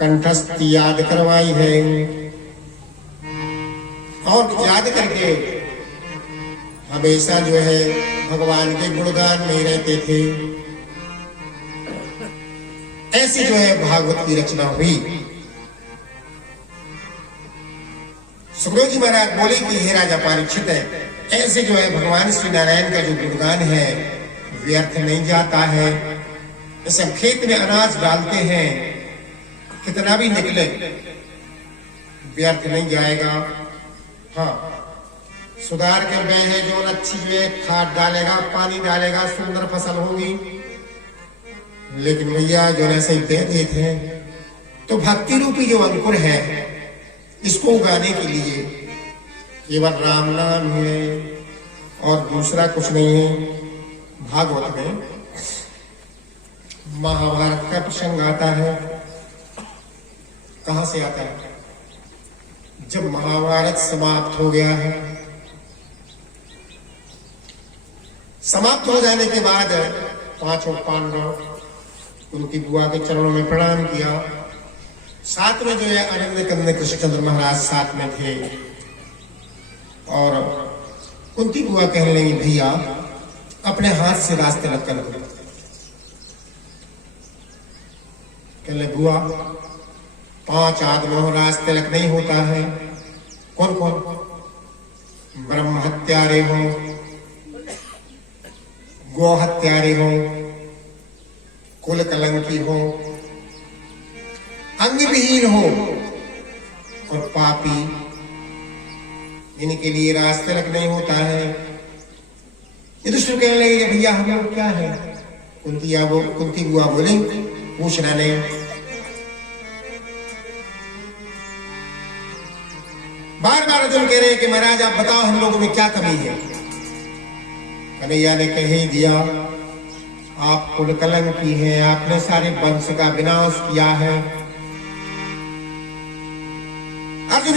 कंठस्थ याद करवाई है और याद करके हमेशा जो है भगवान के गुणगान में रहते थे। ऐसी जो है भागवत की रचना हुई। सुखदेव जी महाराज बोले कि हे राजा परीक्षित है, ऐसे जो है भगवान श्री नारायण का जो गुणगान है व्यर्थ नहीं जाता है। जैसे हम खेत में अनाज डालते हैं, कितना भी निकले व्यर्थ नहीं जाएगा। हाँ, सुधार के बे है जो अच्छी जो है खाद डालेगा, पानी डालेगा, सुंदर फसल होगी। लेकिन भैया जो ऐसे ही दे देते हैं, तो भक्ति रूपी जो अंकुर है इसको उगाने के लिए केवल राम नाम है और दूसरा कुछ नहीं है। भागवत में महाभारत का प्रसंग आता है। कहां से आता है? जब महाभारत समाप्त हो गया है, समाप्त हो जाने के बाद पांचों पांडव उनकी बुआ के चरणों में प्रणाम किया। साथ में जो है आनंद कंद कृष्णचंद्र महाराज साथ में थे और कुंती बुआ कहने लगी भैया अपने हाथ से रास्ते लग कर दो। कहले बुआ 5 आदमियों रास्ते लग नहीं होता है। कौन कौन? ब्रह्म हत्यारे हो, गो हत्यारे हो, कुल कलंकी हो, अंगविहीन हो और पापी, इनके लिए रास्ते लग नहीं होता है। युधिष्ठिर कहने लगे भैया हम लोग क्या है? कुंती बुआ बोले पूछना नहीं। बार बार अर्जुन कह रहे हैं कि महाराज आप बताओ हम लोगों में क्या कमी है। कन्हैया ने कह ही दिया आप कुल कलंकी हैं, आपने सारे वंश का विनाश किया है।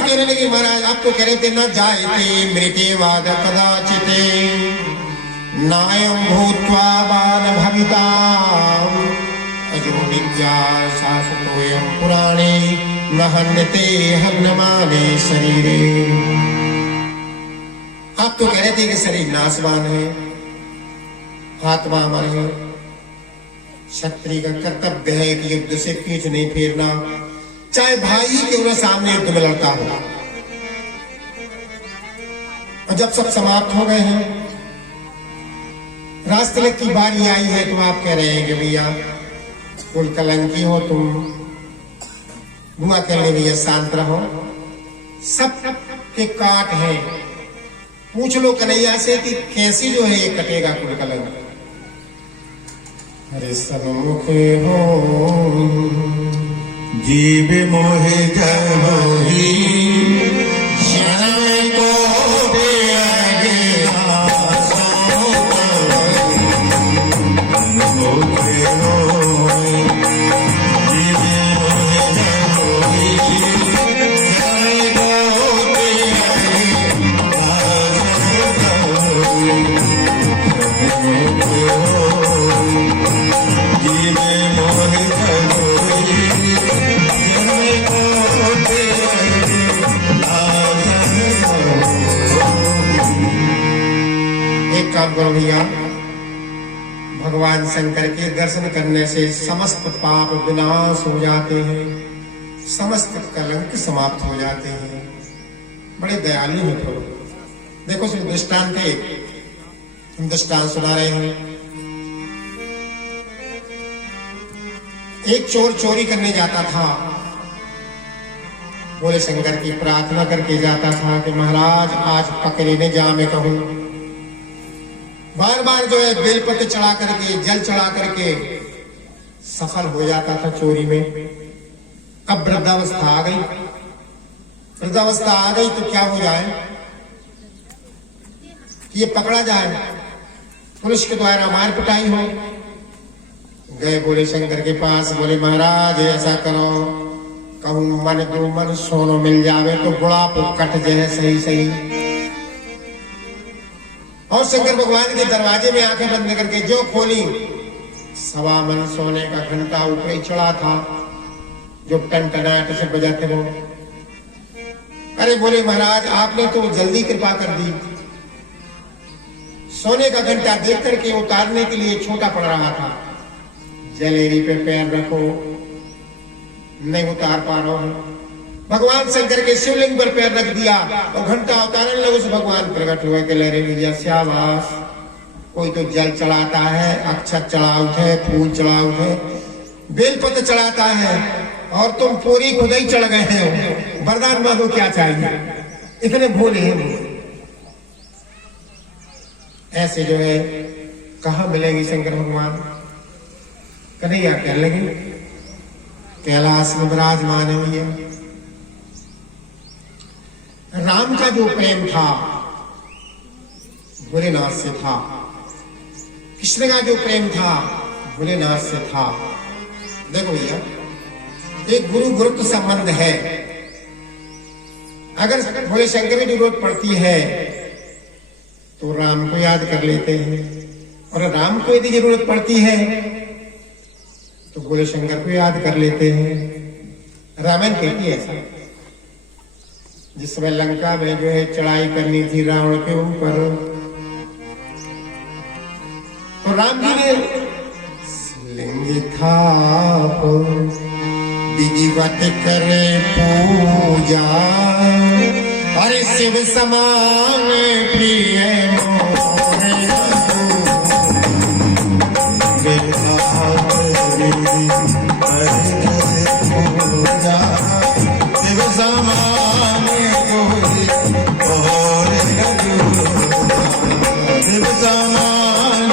कहने लगे महाराज आप तो कह रहे थे न जायते मृते वाद कदाचिते नायं भूत्वा बाल भविता अजो विद्या शाश्वतोऽयं पुराणे न हन्यते हन्यमाने शरीरे। आप तो कह रहे थे कि शरीर नाशवान है, आत्मा अमर है। क्षत्रिय का कर्तव्य है कि युद्ध से पीठ नहीं फेरना, चाहे भाई क्यों न सामने युद्ध में लड़ता हो। और जब सब समाप्त हो गए हैं, राजतिलक की बारी आई है, तो आप कह रहे हैं कि भैया कुल कलंकी हो तुम, बुआ कह रहे भैया शांत रहो, सब के काट है। पूछ लो कन्हैया से कि कैसी जो है ये कटेगा कुल कलंक। अरे सन्मुख हो जीव मोहे जय मोही शरण को दे आगे आसो मोहे होय जीव मोहे जय मोही शरण को दे आगे आसो मोहे होय जीव मोहे जय मोही एक काम करो भैया, भगवान शंकर के दर्शन करने से समस्त पाप विनाश हो जाते हैं, समस्त कलंक समाप्त हो जाते हैं। बड़े दयालु हैं प्रभु। देखो सिर्फ दृष्टांत हम दृष्टांत सुना रहे हैं। एक चोर चोरी करने जाता था, बोले शंकर की प्रार्थना करके जाता था कि महाराज आज पकड़े ने जा मैं कहूं। बार बार जो है बेलपत्र चढ़ा करके जल चढ़ा करके सफल हो जाता था चोरी में। अब वृद्धावस्था आ गई, वृद्धावस्था आ गई तो क्या हो जाए कि ये पकड़ा जाए, पुलिस के द्वारा मार पिटाई हो। गए बोले शंकर के पास, बोले महाराज ऐसा करो, कहूं मन दो मन सोनो मिल जावे तो बुढ़ापो कट जाए सही सही। और शंकर भगवान के दरवाजे में आंखें बंद करके जो खोली, 1.25 मन सोने का घंटा ऊपर ही चढ़ा था जो टनटनाहट से बजाते वो। अरे बोले महाराज आपने तो जल्दी कृपा कर दी, सोने का घंटा देख करके उतारने के लिए छोटा पड़ रहा था, जलेरी पे पैर रखो नहीं उतार पा रहा हूं। भगवान शंकर के शिवलिंग पर पैर रख दिया और घंटा उतारने लगे तो भगवान प्रकट हुए कि लहरे भैया शाबाश, कोई तो जल चढ़ाता है, अक्षत चढ़ाउत है, फूल चढ़ाउत है, बेलपत्र चढ़ाता है, और तुम पूरी खुद ही चढ़ गए हो। वरदान मांगो क्या चाहिए, इतने भोले हैं। ऐसे जो है कहाँ मिलेंगे शंकर भगवान। कन्हैया कहने लगे कैलाश में विराजमान है भैया। राम का जो प्रेम था भोलेनाथ से था, कृष्ण का जो प्रेम था भोलेनाथ से था। देखो भैया एक गुरु गुरुत्व संबंध है। अगर भोले शंकर की जरूरत पड़ती है तो राम को याद कर लेते हैं, और राम को यदि जरूरत पड़ती है तो भोले शंकर को याद कर लेते हैं। रामायण कहती है ऐसा। जिस समय लंका में जो है चढ़ाई करनी थी रावण के ऊपर, तो राम जी ने लिंग थाप विधिवत करे पूजा, अरे शिव समान प्रिय मोरे पूजा शिव समान शिव समान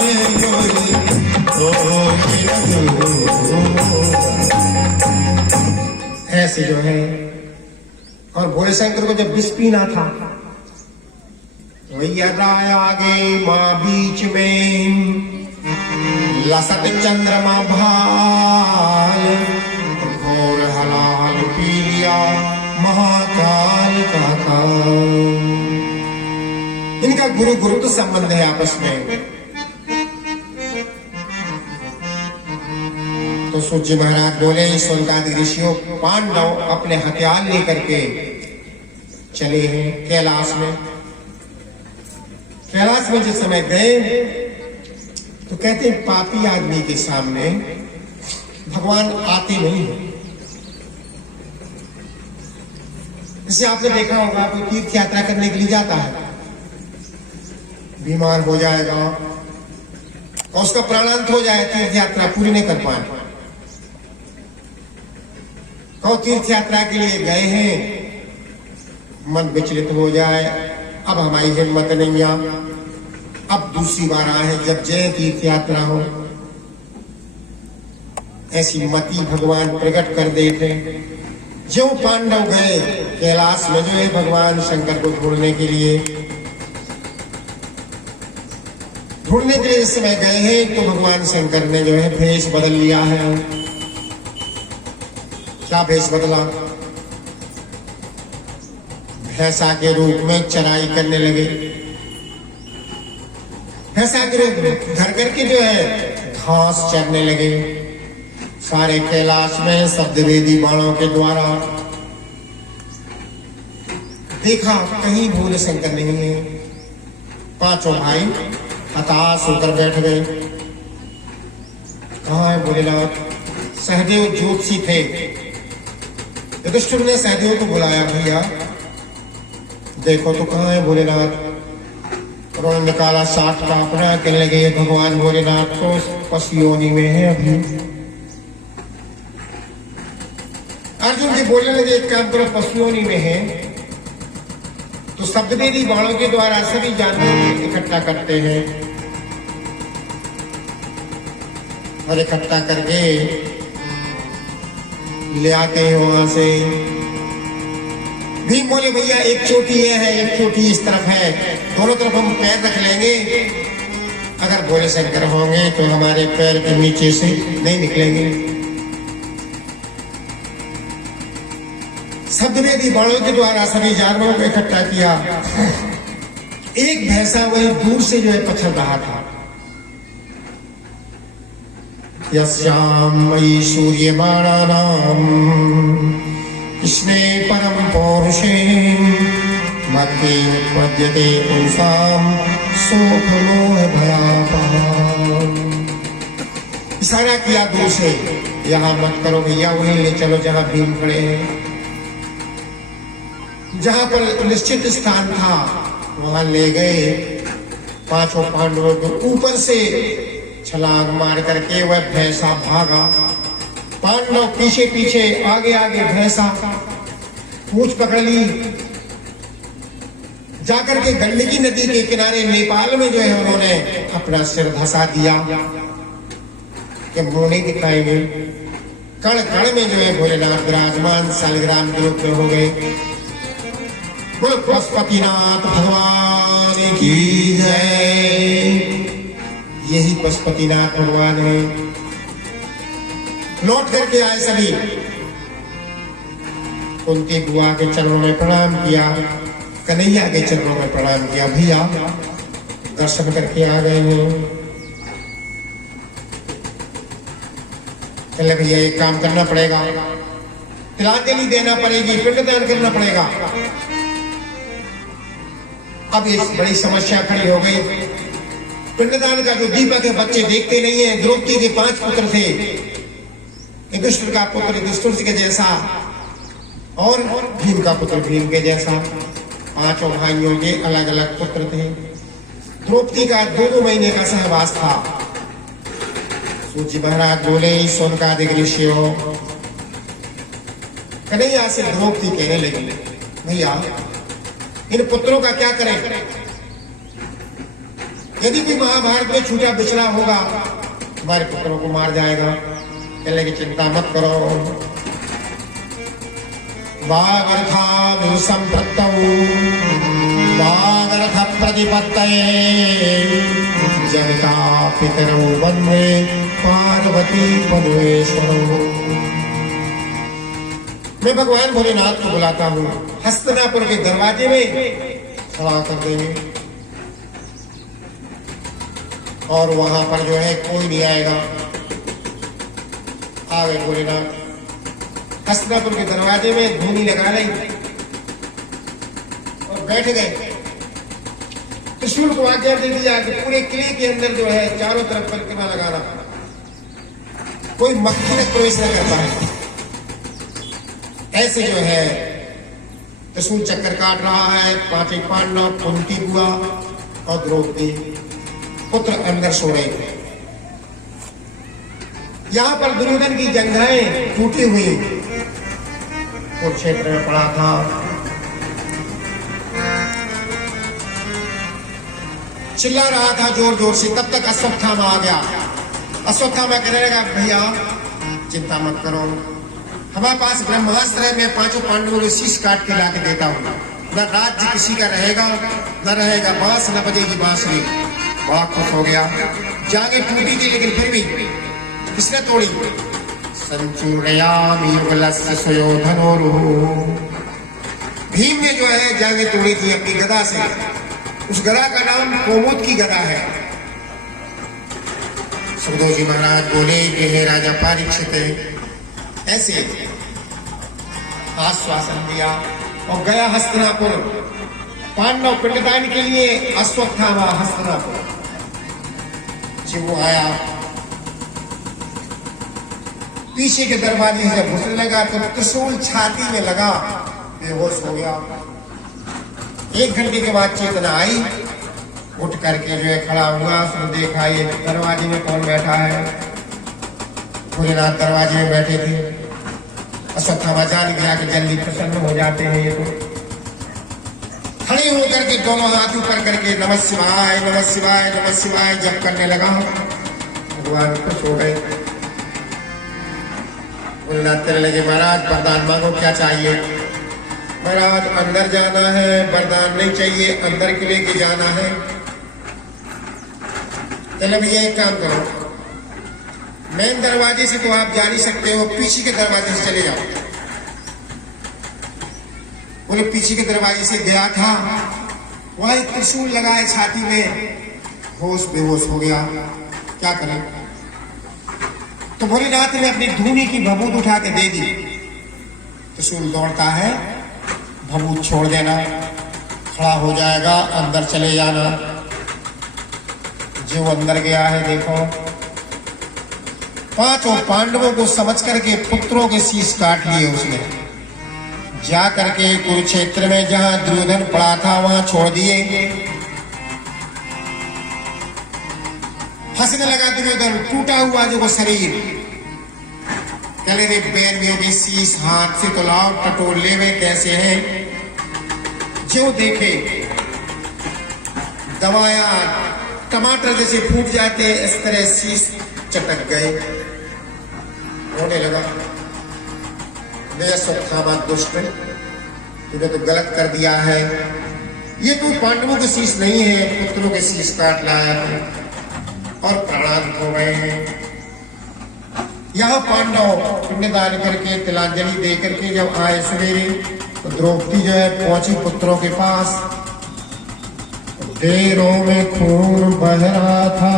ऐसे जो है। और भोले शंकर को जब विष पीना था, भैया राय आगे माँ बीच में, लसत चंद्रमा भाल, घोर हलाल पी लिया महाकाल का काम। इनका गुरु गुरुत्व संबंध है आपस में। तो सूत जी महाराज बोले, सोनकादि ऋषियों, पांडव अपने हथियार लेकर के चले हैं कैलाश में। कैलाश में जिस समय गए तो कहते हैं पापी आदमी के सामने भगवान आते नहीं हैं। जैसे आपने देखा होगा कोई तीर्थ यात्रा करने के लिए जाता है, बीमार हो जाएगा और उसका प्राणांत हो जाए, तीर्थ यात्रा पूरी नहीं कर पाए। तो तीर्थ यात्रा के लिए गए हैं, मन विचलित हो जाए, अब हमारी हिम्मत नहीं आ, अब दूसरी बार आए जब जय तीर्थ यात्रा हो। ऐसी मति भगवान प्रकट कर देते। जो पांडव गए कैलाश में जो है भगवान शंकर को ढूंढने के लिए जिस समय गए हैं तो भगवान शंकर ने जो है भेष बदल लिया है। क्या भेष बदला? भैंसा के रूप में चराई करने लगे। भैंसा के रूप में घर करके जो है घास चरने लगे। सारे कैलाश में शब्दवेदी बाणों के द्वारा देखा, कहीं भोले शंकर नहीं है। पांचों भाई हताश होकर बैठ गए। कहाँ है भोलेनाथ? सहदेव ज्योतिषी थे। युधिष्ठिर ने सहदेव को बुलाया, भैया देखो तो कहाँ है भोलेनाथ? उन्होंने निकाला 60 का अपना, कहने लगे भगवान भोलेनाथ तो पशु योनि में है अभी। अर्जुन जी बोलने लगे, एक काम करो, पशु योनि में है तो शब्दवेदी बाणों के द्वारा सभी जानवर इकट्ठा करते हैं और इकट्ठा करके ले आते हैं वहां से। भीम बोले, भैया एक चोटी ये है, एक चोटी इस तरफ है, दोनों तरफ हम पैर रख लेंगे। अगर भोले शंकर होंगे तो हमारे पैर के नीचे से नहीं निकलेंगे। शब्दवेदी बाणों के द्वारा सभी जानवरों को इकट्ठा किया। एक भैंसा वही दूर से जो है पछड़ रहा था। यस्याम मयि सूर्य बाणानाम कृष्णे परम पौरुषे मध्ये उत्पद्यते पुंसाम शोक मोह भयापहम्। इशारा किया दूर से, यहाँ मत करो भैया, वहीं ले चलो जहाँ भीम खड़े हैं। जहां पर निश्चित स्थान था वहां ले गए। पांचों पांडवों को ऊपर से छलांग मार करके वह भैंसा भागा। पांडव पीछे पीछे, आगे आगे भैंसा पूंछ पकड़ ली। जाकर के गंडकी नदी के किनारे नेपाल में जो है उन्होंने अपना सिर धसा दिया कि मुंह नहीं दिखाएंगे। कण कण में जो है भोलेनाथ विराजमान शालिग्राम के रूप में हो गए। बोलो पशुपतिनाथ भगवान की जय। यही पशुपतिनाथ भगवान है। लौट करके आए सभी, कुंती बुआ के चरणों में प्रणाम किया, कन्हैया के चरणों में प्रणाम किया। भैया दर्शन करके आ गए हैं। चले भैया एक काम करना पड़ेगा, तिलांजलि देना पड़ेगी, पिंडदान करना पड़ेगा। अब ये बड़ी समस्या खड़ी हो गई। पिंडदान का जो दीपक है बच्चे देखते नहीं है। द्रौपदी के 5 पुत्र थे, युधिष्ठिर का पुत्र युधिष्ठिर के जैसा और भीम का पुत्र भीम के जैसा। पांचों भाइयों के अलग अलग पुत्र थे। द्रौपदी का 2 महीने का सहवास था। सूत जी महाराज बोले, सोनकादि ऋषियों, कन्हैया से द्रौपदी कहने लगी, भैया इन पुत्रों का क्या करें? यदि कोई महाभारत में छूटा बिछड़ा होगा हमारे पुत्रों को मार जाएगा। कहने की चिंता मत करो। वागर्था संप्रत्तौ वागर्थ प्रतिपत्तये जगता पितरौ वन्दे पार्वती परमेश्वरौ। मैं भगवान भोलेनाथ को बुलाता हूँ। हस्तिनापुर के दरवाजे में खड़ा कर देंगे और वहां पर जो है कोई नहीं आएगा। आ गए भोलेनाथ हस्तिनापुर के दरवाजे में, धूनी लगा ली और बैठ गए। त्रिशूल को आज्ञा दे दिया कि पूरे किले के अंदर जो है चारों तरफ परिक्रमा लगाना, कोई मक्खी में प्रवेश न कर पाए। ऐसे जो है त्रिशूल चक्कर काट रहा है। पांचों पांडव, कुंती बुआ और द्रौपदी पुत्र अंदर सो रहे थे। यहां पर दुर्योधन की जंघाएं टूटी हुई कुरुक्षेत्र में पड़ा था। चिल्ला रहा था जोर जोर से। तब तक अश्वत्थामा आ गया। अश्वत्थामा कहने लगा, भैया चिंता मत करो, हमारे पास ब्रह्मास्त्र है, मैं पांचों पांडवों के शीश काट के लाके देता हूँ। न राज्य किसी का रहेगा, न रहेगा बांस, न बजेगी बांसुरी। बहुत खुश हो गया। जागे टूटी थी लेकिन फिर भी किसने तोड़ी? संचूर्णयामि युगलस्य सुयोधनोरुः। भीम ने जो है जागे तोड़ी थी अपनी गदा से। उस गदा का नाम कोमुद की गदा है। सुखदेव जी महाराज बोले कि हे राजा परीक्षित, ऐसे आश्वासन दिया और गया हस्तिनापुर। पांडव पिंडदान के लिए अश्वत्थामा हस्तिनापुर। जब वो आया, पीछे के दरवाजे से घुसने लगा तो त्रिशूल छाती में लगा, बेहोश हो गया। 1 घंटे के बाद चेतना आई, उठ करके जो है खड़ा हुआ। उसने देखा ये दरवाजे में कौन बैठा है। भोलेनाथ दरवाजे में बैठे थे। अश्वत्थामा जान गया कि जल्दी प्रसन्न हो जाते हैं ये तो। खड़े होकर के दोनों हाथ ऊपर करके नमः शिवाय नमः शिवाय नमः शिवाय जप करने लगा। भगवान खुश हो गए। भोलेनाथ कहने लगे, महाराज वरदान मांगो, क्या चाहिए? महाराज अंदर जाना है, वरदान नहीं चाहिए, अंदर के लेके जाना है। चलो भैया एक काम करो, मेन दरवाजे से तो आप जा नहीं सकते हो, पीछे के दरवाजे से चले जाओ। बोले पीछे के दरवाजे से गया था, वहां एक त्रिशूल लगाए छाती में, होश बेहोश हो गया। क्या करें? तो भोलेनाथ ने अपनी धूनी की भभूत उठा के दे दी। त्रिशूल दौड़ता है, भभूत छोड़ देना, खड़ा हो जाएगा, अंदर चले जाना। जो अंदर गया है देखो, पांचों पांडवों को समझ करके पुत्रों के शीश काट लिए उसने। जा करके कुरुक्षेत्र में जहां दुर्योधन पड़ा था वहां छोड़ दिए। हंसने लगा दुर्योधन, टूटा हुआ जो वो शरीर। कहले रे बैरियों के शीश हाथ से तो लाओ, टटोल ले वे कैसे हैं। जो देखे दबाया, टमाटर जैसे फूट जाते इस तरह शीश चटक गए। रोने लगा, अश्वत्थामा दुष्ट, तूने तो गलत कर दिया है। ये तो पांडवों के शीश नहीं है, पुत्रों के शीश काट लाया है और प्राणांत हो गए हैं। यहाँ पांडव पिंडदान करके तिलांजलि दे करके जब आए सवेरे, तो द्रौपदी जो है पहुंची पुत्रों के पास। देरों में खून बह रहा था।